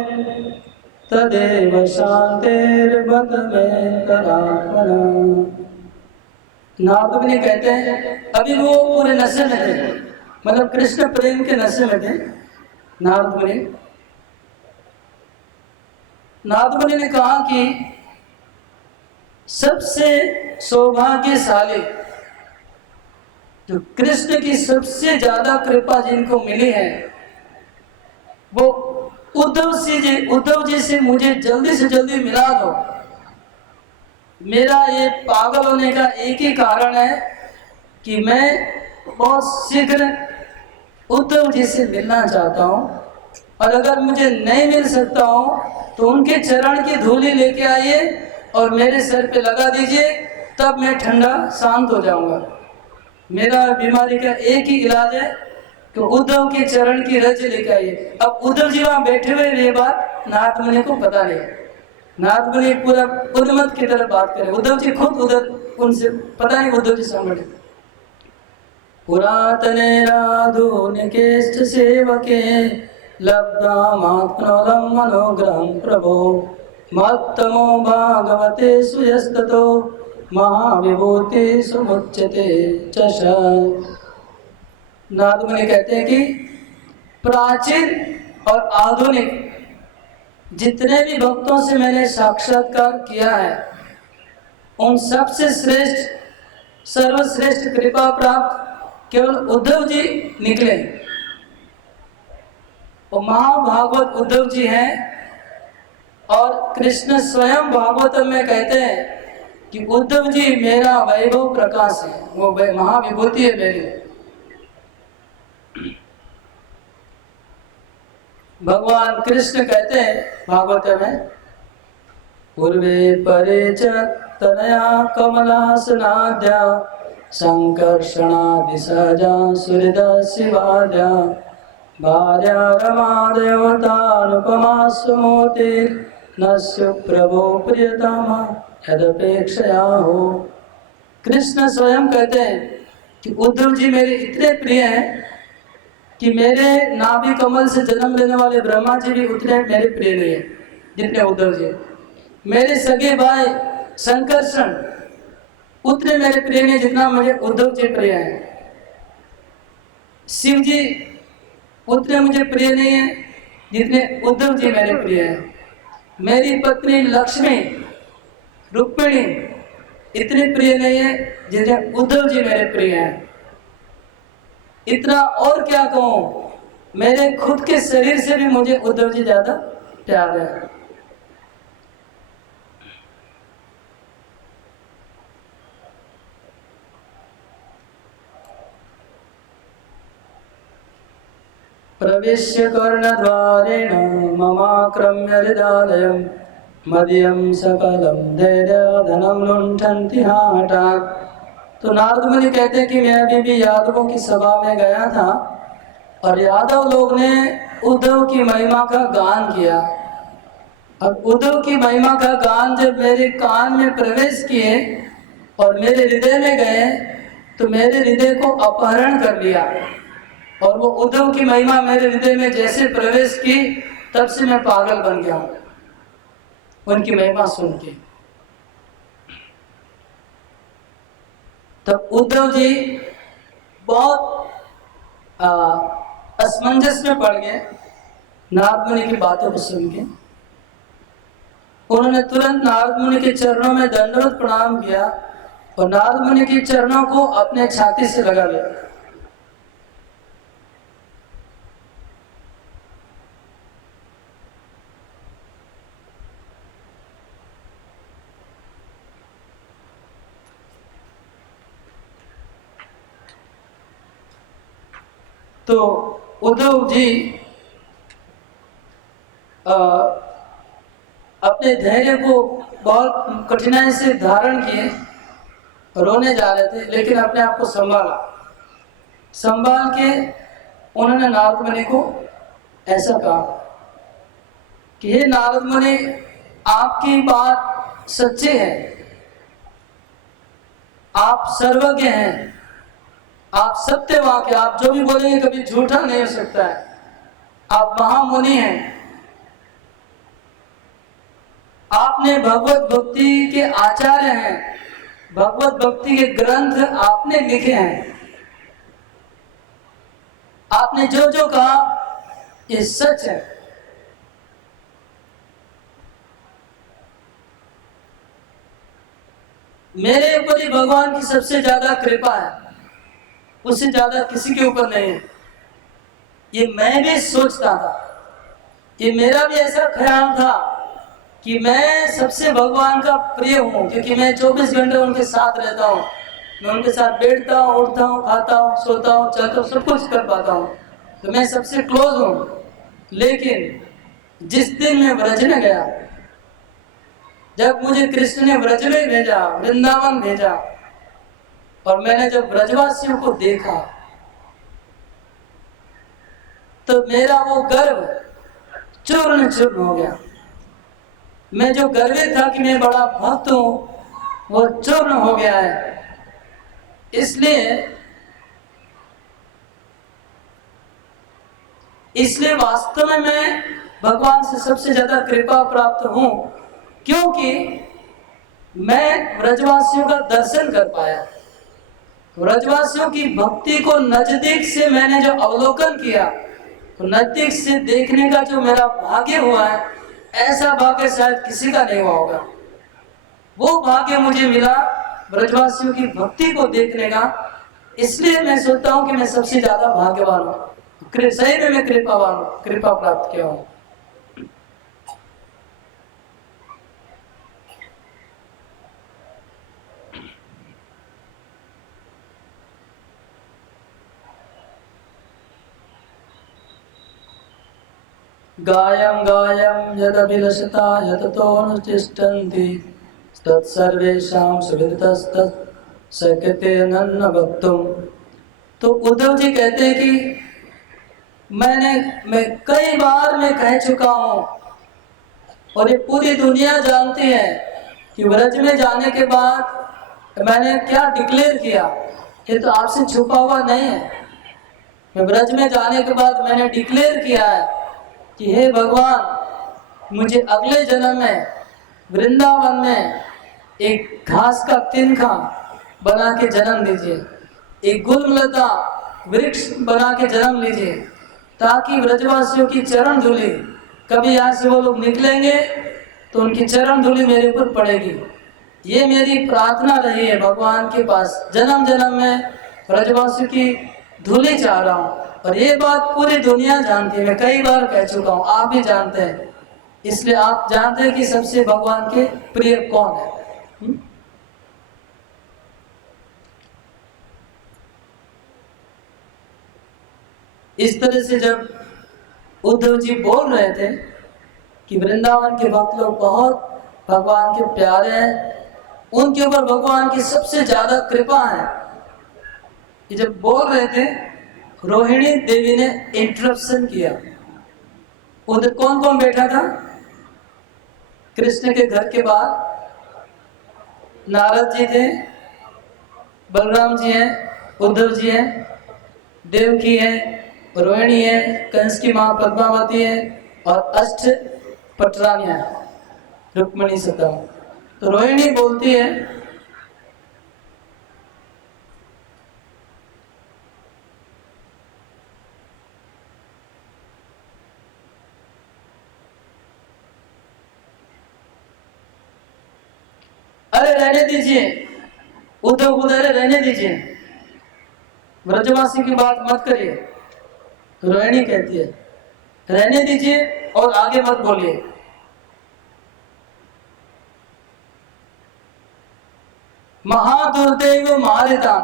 तदेव शांतिर्बत में करात्मना। नारद मुनि कहते हैं अभी वो पूरे नशे में थे, मतलब कृष्ण प्रेम के नशे में थे नारद मुनि। नारद मुनि ने कहा कि सबसे सौभाग्यशाली, जो कृष्ण की सबसे ज्यादा कृपा जिनको मिली है, वो उद्धव जी से मुझे जल्दी से जल्दी मिला दो। मेरा ये पागल होने का एक ही कारण है कि मैं बहुत शीघ्र उद्धव जी से मिलना चाहता हूँ, और अगर मुझे नहीं मिल सकता हूँ तो उनके चरण की धूली लेके आइए और मेरे सर पे लगा दीजिए, तब मैं ठंडा शांत हो जाऊंगा। मेरा बीमारी का एक ही इलाज है कि उद्धव के चरण की रज लेके आइए। अब उद्धव जी वहां बैठे हुए ये बात नारद मुनि को पता नहीं। नारद मुनि पूरा उन्मत्त की तरह बात करे, उद्धव जी खुद उधर उनसे पता नहीं उद्धव जी सामने। पुरातने राधुनिकेष्ट सेवके लब्धामात्मनोदं मनोग्रहं प्रभो मत्तमो भागवते सुयस्ततो महाविभूति समुच्यते चष। नारद मुनि कहते हैं कि प्राचीन और आधुनिक जितने भी भक्तों से मैंने साक्षात्कार किया है, उन सबसे श्रेष्ठ सर्वश्रेष्ठ कृपा प्राप्त केवल उद्धव जी निकले। वो महाभागवत उद्धव जी हैं, और कृष्ण स्वयं भागवतम में कहते हैं कि उद्धव जी मेरा वैभव प्रकाश है, वो महाविभूति है मेरी। भगवान कृष्ण कहते हैं भागवत में, पूर्वे परे च तनया कमलासनाद्या संकर्षणादि सहजा सुहृदा शिवाद्या भार्या रमा देवतानुपमा सुमूर्तिर् नस्य प्रभो प्रियतमा यदपेक्षया हो। कृष्ण स्वयं कहते हैं कि उद्धव जी मेरे इतने प्रिय हैं कि मेरे नाभि कमल से जन्म लेने वाले ब्रह्मा जी भी उतने मेरे प्रिय नहीं है जितने उद्धव जी। मेरे सगे भाई संकर्षण उतने मेरे प्रिय नहीं जितना मुझे उद्धव जी प्रिय हैं। शिव जी उतने मुझे प्रिय नहीं है जितने उद्धव जी मेरे प्रिय हैं। मेरी पत्नी लक्ष्मी रुक्मिणी इतनी प्रिय नहीं है जितने उद्धव जी मेरे प्रिय हैं। इतना और क्या कहूँ, मेरे खुद के शरीर से भी मुझे उद्धव जी ज्यादा प्यार है। प्रविश्य कर्णद्वारेण ममाक्रम्य हृदयं मदीयं सकलं धैर्यधनं लुण्ठन्ति हठात्। तो नारद मुनि कहते हैं कि मैं अभी भी यादवों की सभा में गया था, और यादव लोग ने उद्धव की महिमा का गान किया। अब उद्धव की महिमा का गान जब मेरे कान में प्रवेश किए और मेरे हृदय में गए, तो मेरे हृदय को अपहरण कर लिया, और वो उद्धव की महिमा मेरे हृदय में जैसे प्रवेश की, तब से मैं पागल बन गया उनकी महिमा सुन के। तब उद्धव जी बहुत असमंजस में पड़ गए नारद मुनि की बातों को सुन के। उन्होंने तुरंत नारद मुनि के चरणों में दंडवत प्रणाम किया और नारद मुनि के चरणों को अपने छाती से लगा लिया। तो उद्धव जी अपने धैर्य को बहुत कठिनाई से धारण किए, रोने जा रहे थे, लेकिन अपने आप को संभाल के उन्होंने नारद मुनि को ऐसा कहा कि हे नारद मुनि, आपकी बात सच्ची है, आप सर्वज्ञ हैं, आप सत्यवाक्य, आप जो भी बोलेंगे कभी झूठा नहीं हो सकता है, आप महामुनि हैं। आपने भगवत भक्ति के आचार्य हैं, भगवत भक्ति के ग्रंथ आपने लिखे हैं। आपने जो जो कहा ये सच है। मेरे ऊपर ही भगवान की सबसे ज्यादा कृपा है, उससे ज्यादा किसी के ऊपर नहीं है। ये मैं भी सोचता था, ये मेरा भी ऐसा ख्याल था कि मैं सबसे भगवान का प्रिय हूँ, क्योंकि मैं 24 घंटे उनके साथ रहता हूँ। मैं उनके साथ बैठता हूँ, उठता हूँ, खाता हूँ, सोता हूँ, चलता हूँ, सब कुछ कर पाता हूँ, तो मैं सबसे क्लोज हूँ। लेकिन जिस दिन मैं व्रज में गया, जब मुझे कृष्ण ने व्रज में भेजा, वृंदावन भेजा, और मैंने जब ब्रजवासियों को देखा, तो मेरा वो गर्व चूर्ण चूर्ण हो गया। मैं जो गर्वे था कि मैं बड़ा भक्त हूं, वो चूर्ण हो गया है। इसलिए वास्तव में मैं भगवान से सबसे ज्यादा कृपा प्राप्त हूं, क्योंकि मैं ब्रजवासियों का दर्शन कर पाया। ब्रजवासियों की भक्ति को नजदीक से मैंने जो अवलोकन किया, तो नजदीक से देखने का जो मेरा भाग्य हुआ है, ऐसा भाग्य शायद किसी का नहीं हुआ होगा। वो भाग्य मुझे मिला ब्रजवासियों की भक्ति को देखने का। इसलिए मैं सोचता हूँ कि मैं सबसे ज्यादा भाग्यवान हूँ, सही में मैं कृपावान हूँ, कृपा प्राप्त किया हूँ। गायं गायं यदभिलषता यततोऽनुतिष्ठन्ति तत्सर्वेषां सुविदितस्तत् शक्यते नन्न वक्तुम्। तो उद्धव जी कहते हैं कि मैं कई बार मैं कह चुका हूँ, और ये पूरी दुनिया जानती है कि व्रज में जाने के बाद मैंने क्या डिक्लेयर किया। ये तो आपसे छुपा हुआ नहीं है। मैं व्रज में जाने के बाद मैंने डिक्लेयर किया है कि हे भगवान, मुझे अगले जन्म में वृंदावन में एक घास का तिनका बना के जन्म दीजिए, एक गुलमलता वृक्ष बना के जन्म लीजिए, ताकि ब्रजवासियों की चरण धूलि, कभी यहाँ से वो लोग निकलेंगे तो उनकी चरण धूलि मेरे ऊपर पड़ेगी। ये मेरी प्रार्थना रही है भगवान के पास, जन्म जन्म में ब्रजवासियों की धूलि चाह रहा हूँ। और ये बात पूरी दुनिया जानती है, मैं कई बार कह चुका हूँ, आप भी जानते हैं। इसलिए आप जानते हैं कि सबसे भगवान के प्रिय कौन है। इस तरह से जब उद्धव जी बोल रहे थे कि वृंदावन के भक्त लोग बहुत भगवान के प्यारे हैं, उनके ऊपर भगवान की सबसे ज्यादा कृपा है, ये जब बोल रहे थे, रोहिणी देवी ने इंटरप्शन किया। उधर कौन कौन बैठा था? कृष्ण के घर के बाहर नारद जी थे, बलराम जी हैं, उद्धव जी हैं, देवकी है, रोहिणी है, कंस की मां पद्मावती है, और अष्ट पटरानियां, रुक्मणी सतम। तो रोहिणी बोलती है, अरे रहने दीजिए उद्धव, उधर रहने दीजिए, ब्रजवासी की बात मत करिए। रोहिणी कहती है रहने दीजिए और आगे मत बोलिए। महादुर्दैव मारितान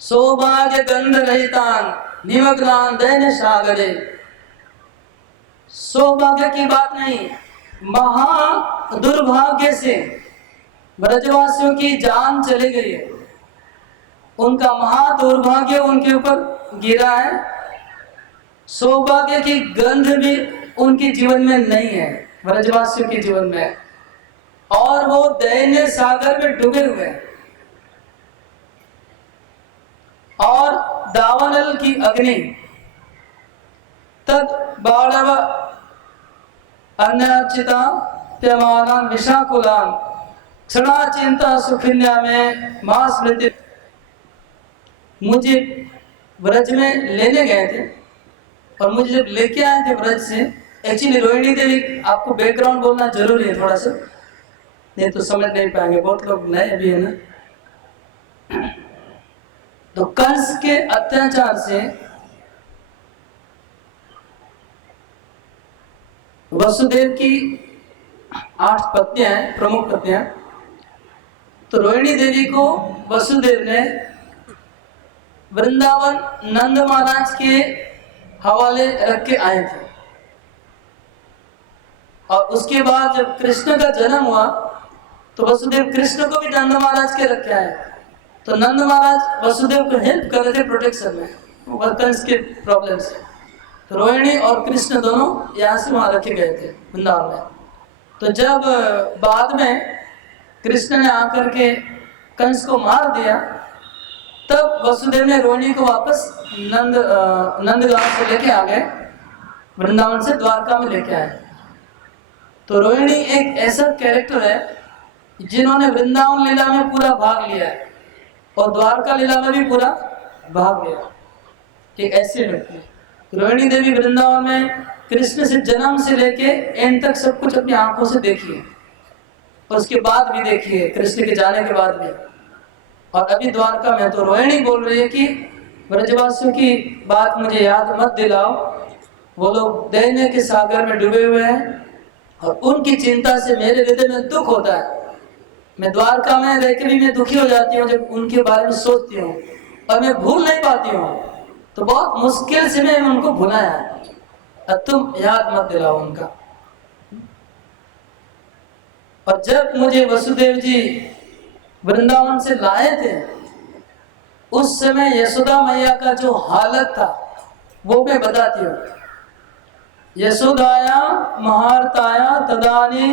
सौभाग्य गंध रहितान निमग्नान दैन सागरे। सौभाग्य की बात नहीं, महा दुर्भाग्य से ब्रजवासियों की जान चली गई है, उनका महा दुर्भाग्य उनके ऊपर गिरा है। सौभाग्य की गंध भी उनके जीवन में नहीं है, ब्रजवासियों के जीवन में, और वो दैन्य सागर में डूबे हुए हैं। और दावानल की अग्नि तद बाणव अन्यचिता प्यमानान विशाकुलान क्षणा चिंता सुखिन्या में मां स्मृति। मुझे व्रज में लेने गए थे, और मुझे जब लेके आए थे व्रज से, एक्चुअली रोहिणी देवी, आपको बैकग्राउंड बोलना जरूरी है थोड़ा सा, नहीं तो समझ नहीं पाएंगे, बहुत लोग नए भी है ना। तो कंस के अत्याचार से वसुदेव की 8 पत्नियां हैं, प्रमुख पत्नियां। तो रोहिणी देवी को वसुदेव ने वृंदावन नंद महाराज के हवाले रख के आए थे, और उसके बाद जब कृष्ण का जन्म हुआ तो वसुदेव कृष्ण को भी नंद महाराज के रख के आए। तो नंद महाराज वसुदेव को हेल्प कर रहे थे प्रोटेक्शन में, कंस के प्रॉब्लम से। तो रोहिणी और कृष्ण दोनों यहाँ से वहां रखे गए थे वृंदावन में। तो जब बाद में कृष्ण ने आकर के कंस को मार दिया, तब वसुदेव ने रोहिणी को वापस नंदगांव से लेके आ गए, वृंदावन से द्वारका में लेके आए। तो रोहिणी एक ऐसा कैरेक्टर है जिन्होंने वृंदावन लीला में पूरा भाग लिया है और द्वारका लीला में भी पूरा भाग लिया। एक ऐसे व्यक्ति रोहिणी देवी वृंदावन में कृष्ण से जन्म से लेके एंड तक सब कुछ अपनी आंखों से देखी है, और उसके बाद भी देखी है, कृष्ण के जाने के बाद भी। और अभी द्वारका में तो रोहिणी बोल रही है कि ब्रजवासियों की बात मुझे याद मत दिलाओ, वो लोग दैन्य के सागर में डूबे हुए हैं और उनकी चिंता से मेरे हृदय में दुख होता है। मैं द्वारका में रहकर भी मैं दुखी हो जाती हूँ जब उनके बारे में सोचती हूँ, और मैं भूल नहीं पाती हूँ। तो बहुत मुश्किल से मैं उनको भुलाया है, अब तुम याद मत दिलाओ उनका। और जब मुझे वसुदेव जी वृंदावन से लाए थे, उस समय यशोदा मैया का जो हालत था वो मैं बताती हूँ। यशोदाया महारताया तदानी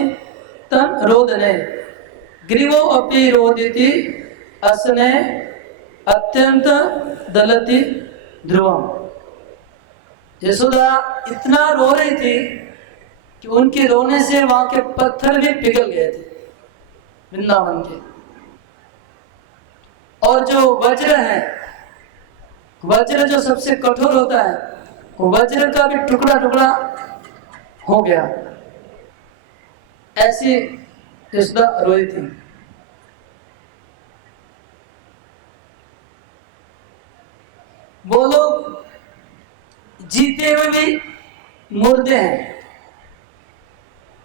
तन रोदने ग्रीवो अपि रोदिति असने अत्यंत दलति ध्रुवम। यशोदा इतना रो रही थी कि उनके रोने से वहां के पत्थर भी पिघल गए थे वृंदावन के। और जो वज्र है, वज्र जो सबसे कठोर होता है, वो वज्र का भी टुकड़ा टुकड़ा हो गया। ऐसी यशोदा रोई थी। वो लोग जीते हुए भी मुर्दे हैं,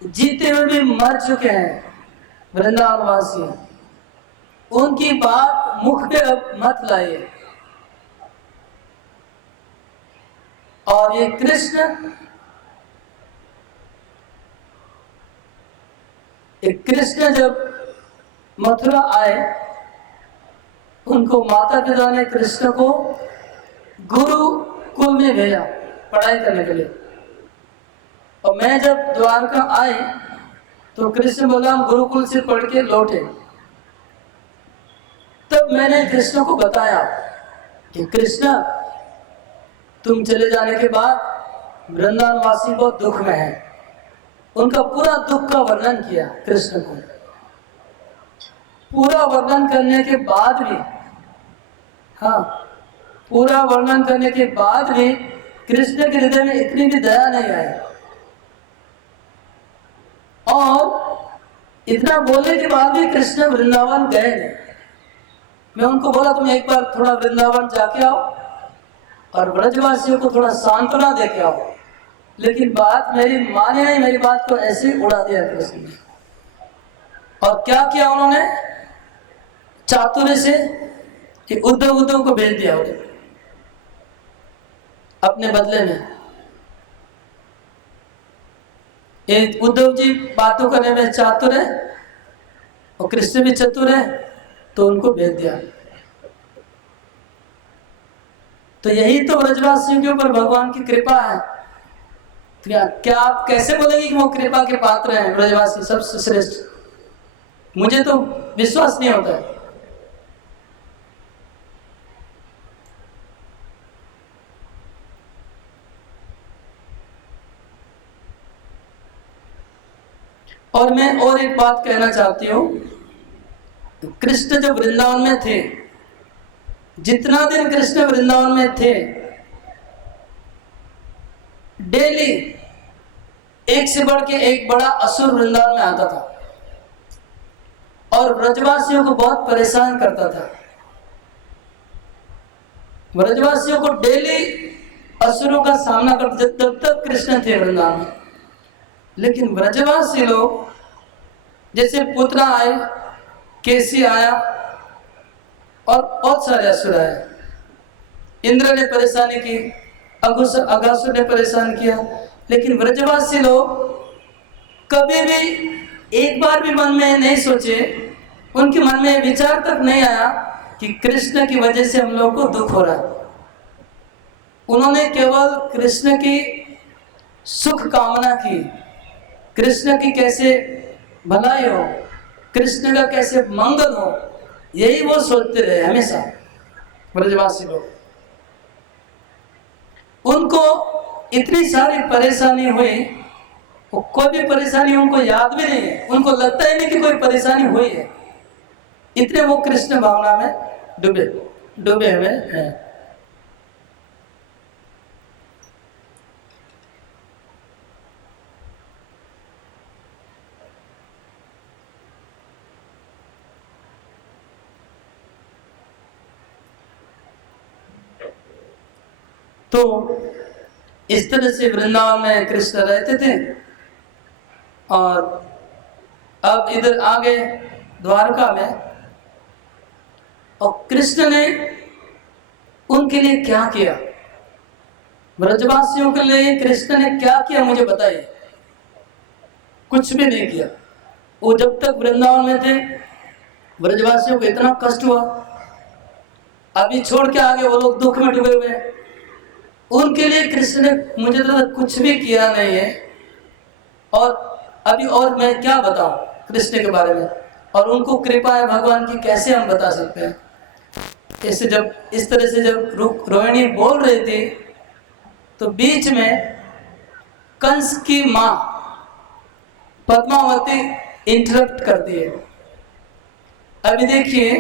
जीते हुए भी मर चुके हैं वृंदावन वासी। उनकी बात मुख पे अब मत लाइए। और ये कृष्ण जब मथुरा आए, उनको माता पिता ने कृष्ण को गुरुकुल में भेजा पढ़ाई करने के लिए। और मैं जब द्वारका आई तो कृष्ण बोला हम गुरुकुल से पढ़ के लौटे। तब मैंने कृष्ण को बताया कि कृष्ण, तुम चले जाने के बाद वृंदावन वासी बहुत दुख में है। उनका पूरा दुख का वर्णन किया कृष्ण को। पूरा वर्णन करने के बाद भी, हाँ, पूरा वर्णन करने के बाद भी कृष्ण के हृदय में इतनी भी दया नहीं आई। और इतना बोलने के बाद भी कृष्ण वृंदावन गए नहीं। मैं उनको बोला तुम एक बार थोड़ा वृंदावन जाके आओ और ब्रजवासियों को थोड़ा सांत्वना देके आओ, लेकिन बात मेरी माने नहीं, मेरी बात को ऐसे उड़ा दिया कृष्ण ने। और क्या किया उन्होंने, चातुर्य से उद्धव को भेज दिया उन्हें अपने बदले में। एक उद्धव जी बातों करने में चातुर है और कृष्ण भी चतुर है, तो उनको भेज दिया। तो यही तो ब्रजवासियों के ऊपर भगवान की कृपा है। क्या आप कैसे बोलेंगे कि वो कृपा के पात्र हैं ब्रजवासी सबसे श्रेष्ठ? मुझे तो विश्वास नहीं होता है। और मैं और एक बात कहना चाहती हूँ। कृष्ण जब वृंदावन में थे जितना दिन कृष्ण वृंदावन में थे, डेली एक से बढ़ के एक बड़ा असुर वृंदावन में आता था और ब्रजवासियों को बहुत परेशान करता था। ब्रजवासियों को डेली असुरों का सामना करते जब तक कृष्ण थे वृंदावन में। लेकिन ब्रजवासी लोग, जैसे पुत्रा आए, केसी आया और बहुत सारे असुर आए, इंद्र ने परेशानी की, अगासुर ने परेशान किया, लेकिन ब्रजवासी लोग कभी भी एक बार भी मन में नहीं सोचे, उनके मन में विचार तक नहीं आया कि कृष्ण की वजह से हम लोग को दुख हो रहा है। उन्होंने केवल कृष्ण की सुख कामना की, कृष्ण की कैसे भलाई हो, कृष्ण का कैसे मंगल हो, यही वो सोचते रहे हमेशा ब्रजवासी लोग। उनको इतनी सारी परेशानी हुई, कोई भी परेशानी उनको याद भी नहीं है, उनको लगता ही नहीं कि कोई परेशानी हुई है, इतने वो कृष्ण भावना में डूबे हुए हैं। तो इस तरह से वृंदावन में कृष्ण रहते थे। और अब इधर आ गए द्वारका में, और कृष्ण ने उनके लिए क्या किया, ब्रजवासियों के लिए कृष्ण ने क्या किया, मुझे बताइए। कुछ भी नहीं किया। वो जब तक वृंदावन में थे, ब्रजवासियों को इतना कष्ट हुआ, अभी छोड़ के आगे वो लोग दुख में डूबे हुए हैं। उनके लिए कृष्ण ने मुझे तो कुछ भी किया नहीं है। और अभी और मैं क्या बताऊं कृष्ण के बारे में, और उनको कृपा है भगवान की, कैसे हम बता सकते हैं। ऐसे जब इस तरह से जब रोहिणी बोल रही थी, तो बीच में कंस की माँ पद्मावती इंटरप्ट करती है। अभी देखिए,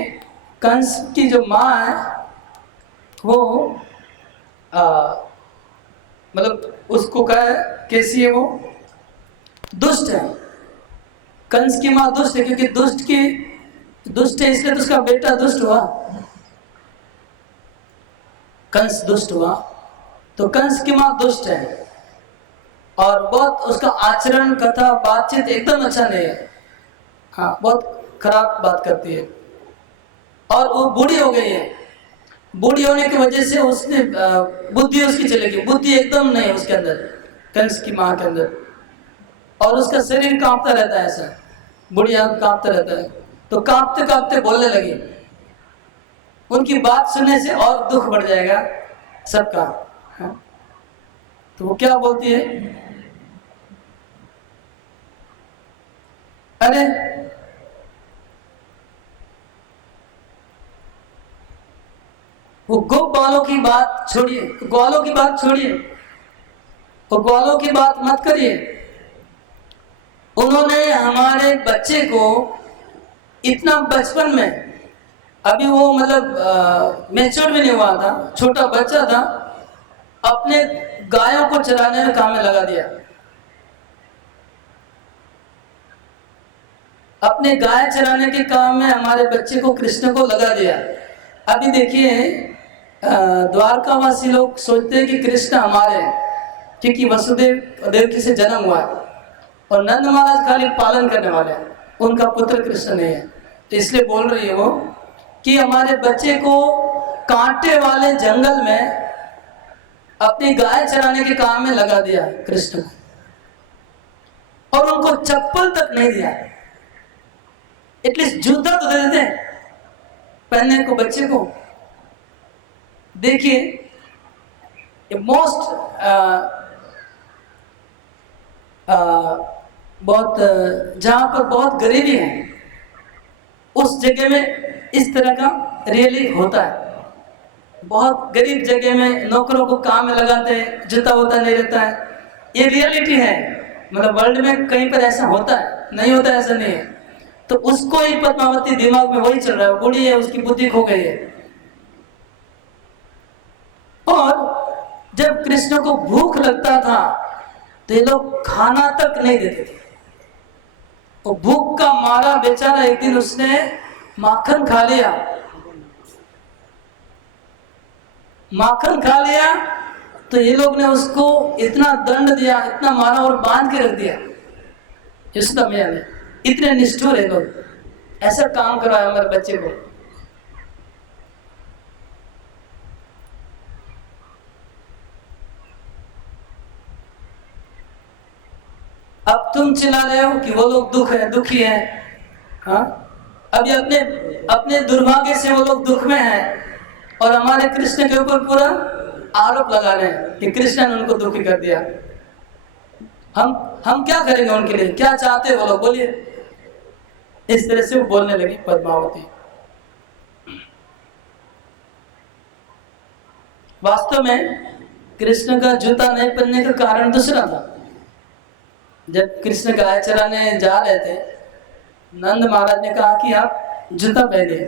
कंस की जो माँ है वो मतलब उसको क्या है, कैसी है, वो दुष्ट है। कंस की माँ दुष्ट है, क्योंकि दुष्ट है इसलिए तो उसका बेटा दुष्ट हुआ, कंस दुष्ट हुआ। तो कंस की माँ दुष्ट है और बहुत उसका आचरण, कथा, बातचीत एकदम अच्छा नहीं है। हाँ, बहुत खराब बात करती है। और वो बूढ़ी हो गई है। बूढ़ी होने की वजह से उसने बुद्धि उसकी चलेगी, बुद्धि एकदम नहीं है उसके अंदर, कंस की माँ के अंदर। और उसका शरीर कांपता रहता है, ऐसा बुढ़िया कांपता रहता है। तो कांपते कांपते बोलने लगी। उनकी बात सुनने से और दुख बढ़ जाएगा सबका। हाँ? तो वो क्या बोलती है, अरे वो गोप वालों की बात छोड़िए, ग्वालों की बात छोड़िए, वो ग्वालों की बात मत करिए। उन्होंने हमारे बच्चे को इतना बचपन में, अभी वो मतलब मैच्योर भी नहीं हुआ था, छोटा बच्चा था, अपने गायों को चराने में काम में लगा दिया। अपने गाय चराने के काम में हमारे बच्चे को, कृष्ण को लगा दिया। अभी देखिए, द्वारका वासी लोग सोचते हैं कि कृष्ण हमारे हैं, क्योंकि वसुदेव देवकी से जन्म हुआ है और नंद महाराज खाली पालन करने वाले हैं, उनका पुत्र कृष्ण नहीं है। तो इसलिए बोल रही है वो कि हमारे बच्चे को कांटे वाले जंगल में अपनी गाय चराने के काम में लगा दिया कृष्ण, और उनको चप्पल तक नहीं दिया, एटलीस्ट जूता तो दे देते पहनने को बच्चे को। देखिए, मोस्ट बहुत जहां पर बहुत गरीबी है, उस जगह में इस तरह का रियली होता है। बहुत गरीब जगह में नौकरों को काम में लगाते हैं, जूता होता नहीं रहता है, ये रियलिटी है। मतलब वर्ल्ड में कहीं पर ऐसा होता है, नहीं होता है ऐसा नहीं है। तो उसको ही पद्मावती दिमाग में वही चल रहा है, बूढ़ी है, उसकी बुद्धि खो गई है। कृष्ण को भूख लगता था तो ये लोग खाना तक नहीं देते थे। और भूख का मारा बेचारा एक दिन उसने माखन खा लिया, माखन खा लिया तो ये लोग ने उसको इतना दंड दिया, इतना मारा और बांध के रख दिया। यशोदा मैया ने, इतने निष्ठुर है लोग, ऐसा काम करवाया हमारे बच्चे को। अब तुम चिल्ला रहे हो कि वो लोग दुखी है, हाँ? अभी अपने अपने दुर्भाग्य से वो लोग दुख में हैं और हमारे कृष्ण के ऊपर पूरा आरोप लगा रहे हैं कि कृष्ण ने उनको दुखी कर दिया। हम क्या करेंगे उनके लिए, क्या चाहते हैं वो लोग, बोलिए। इस तरह से वो बोलने लगी पद्मावती। वास्तव में कृष्ण का जूता नहीं पहनने का कारण दूसरा था। जब कृष्ण गाय चराने जा रहे थे, नंद महाराज ने कहा कि आप जूता पहनिए।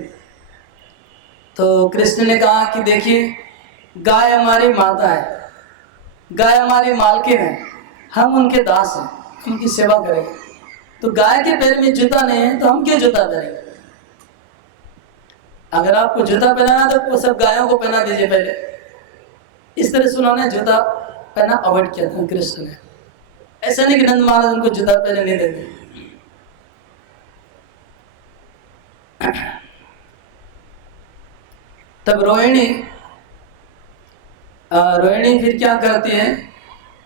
तो कृष्ण ने कहा कि देखिए, गाय हमारी माता है, गाय हमारी मालकिन है, हम उनके दास हैं, उनकी सेवा करेंगे। तो गाय के पैर में जूता नहीं है तो हम क्यों जूता पहनेंगे? अगर आपको जूता पहनाना तो वो सब गायों को पहना दीजिए पहले। इस तरह से उन्होंने जूता पहना अवॉइड किया था कृष्ण ने। ऐसा नहीं कि नंद महाराज उनको जूता पहने नहीं देते। तब रोहिणी फिर क्या करती है,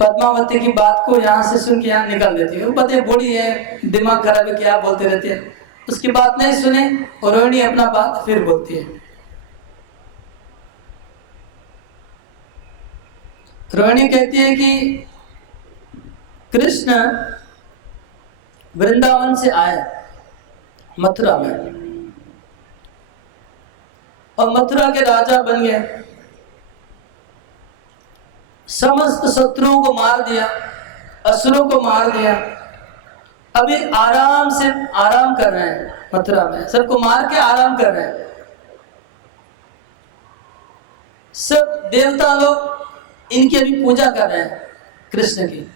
पद्मावती की बात को यहाँ से सुन के यहाँ निकाल देती है। वो पता है बूढ़ी है, दिमाग खराब है, क्या बोलते रहती है। उसकी बात नहीं सुने और रोहिणी अपना बात फिर बोलती है। रोहिणी कहती है कि कृष्ण वृंदावन से आए मथुरा में और मथुरा के राजा बन गए, समस्त शत्रुओं को मार दिया, असुरों को मार दिया। अभी आराम कर रहे हैं मथुरा में, सबको मार के आराम कर रहे हैं। सब देवता लोग इनकी अभी पूजा कर रहे हैं कृष्ण की।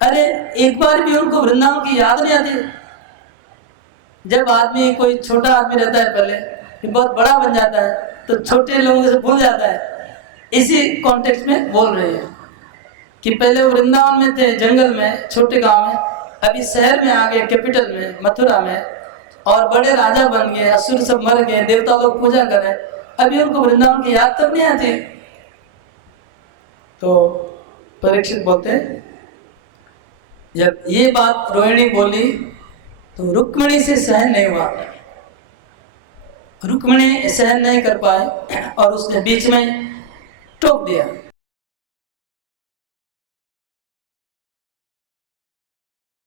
अरे एक बार भी उनको वृंदावन की याद नहीं आती? जब आदमी, कोई छोटा आदमी रहता है पहले, कि बहुत बड़ा बन जाता है तो छोटे लोगों से भूल जाता है। इसी कॉन्टेक्स्ट में बोल रहे हैं कि पहले वो वृंदावन में थे, जंगल में, छोटे गांव में, अभी शहर में आ गए, कैपिटल में, मथुरा में, और बड़े राजा बन गए, असुर सब मर गए, देवता लोग पूजा कर रहे हैं, अभी उनको वृंदावन की याद तक नहीं आती। तो परीक्षित बोलते हैं, जब ये बात रोहिणी बोली तो रुक्मिणी से सहन नहीं हुआ। रुक्मिणी सहन नहीं कर पाए और उसने बीच में टोक दिया।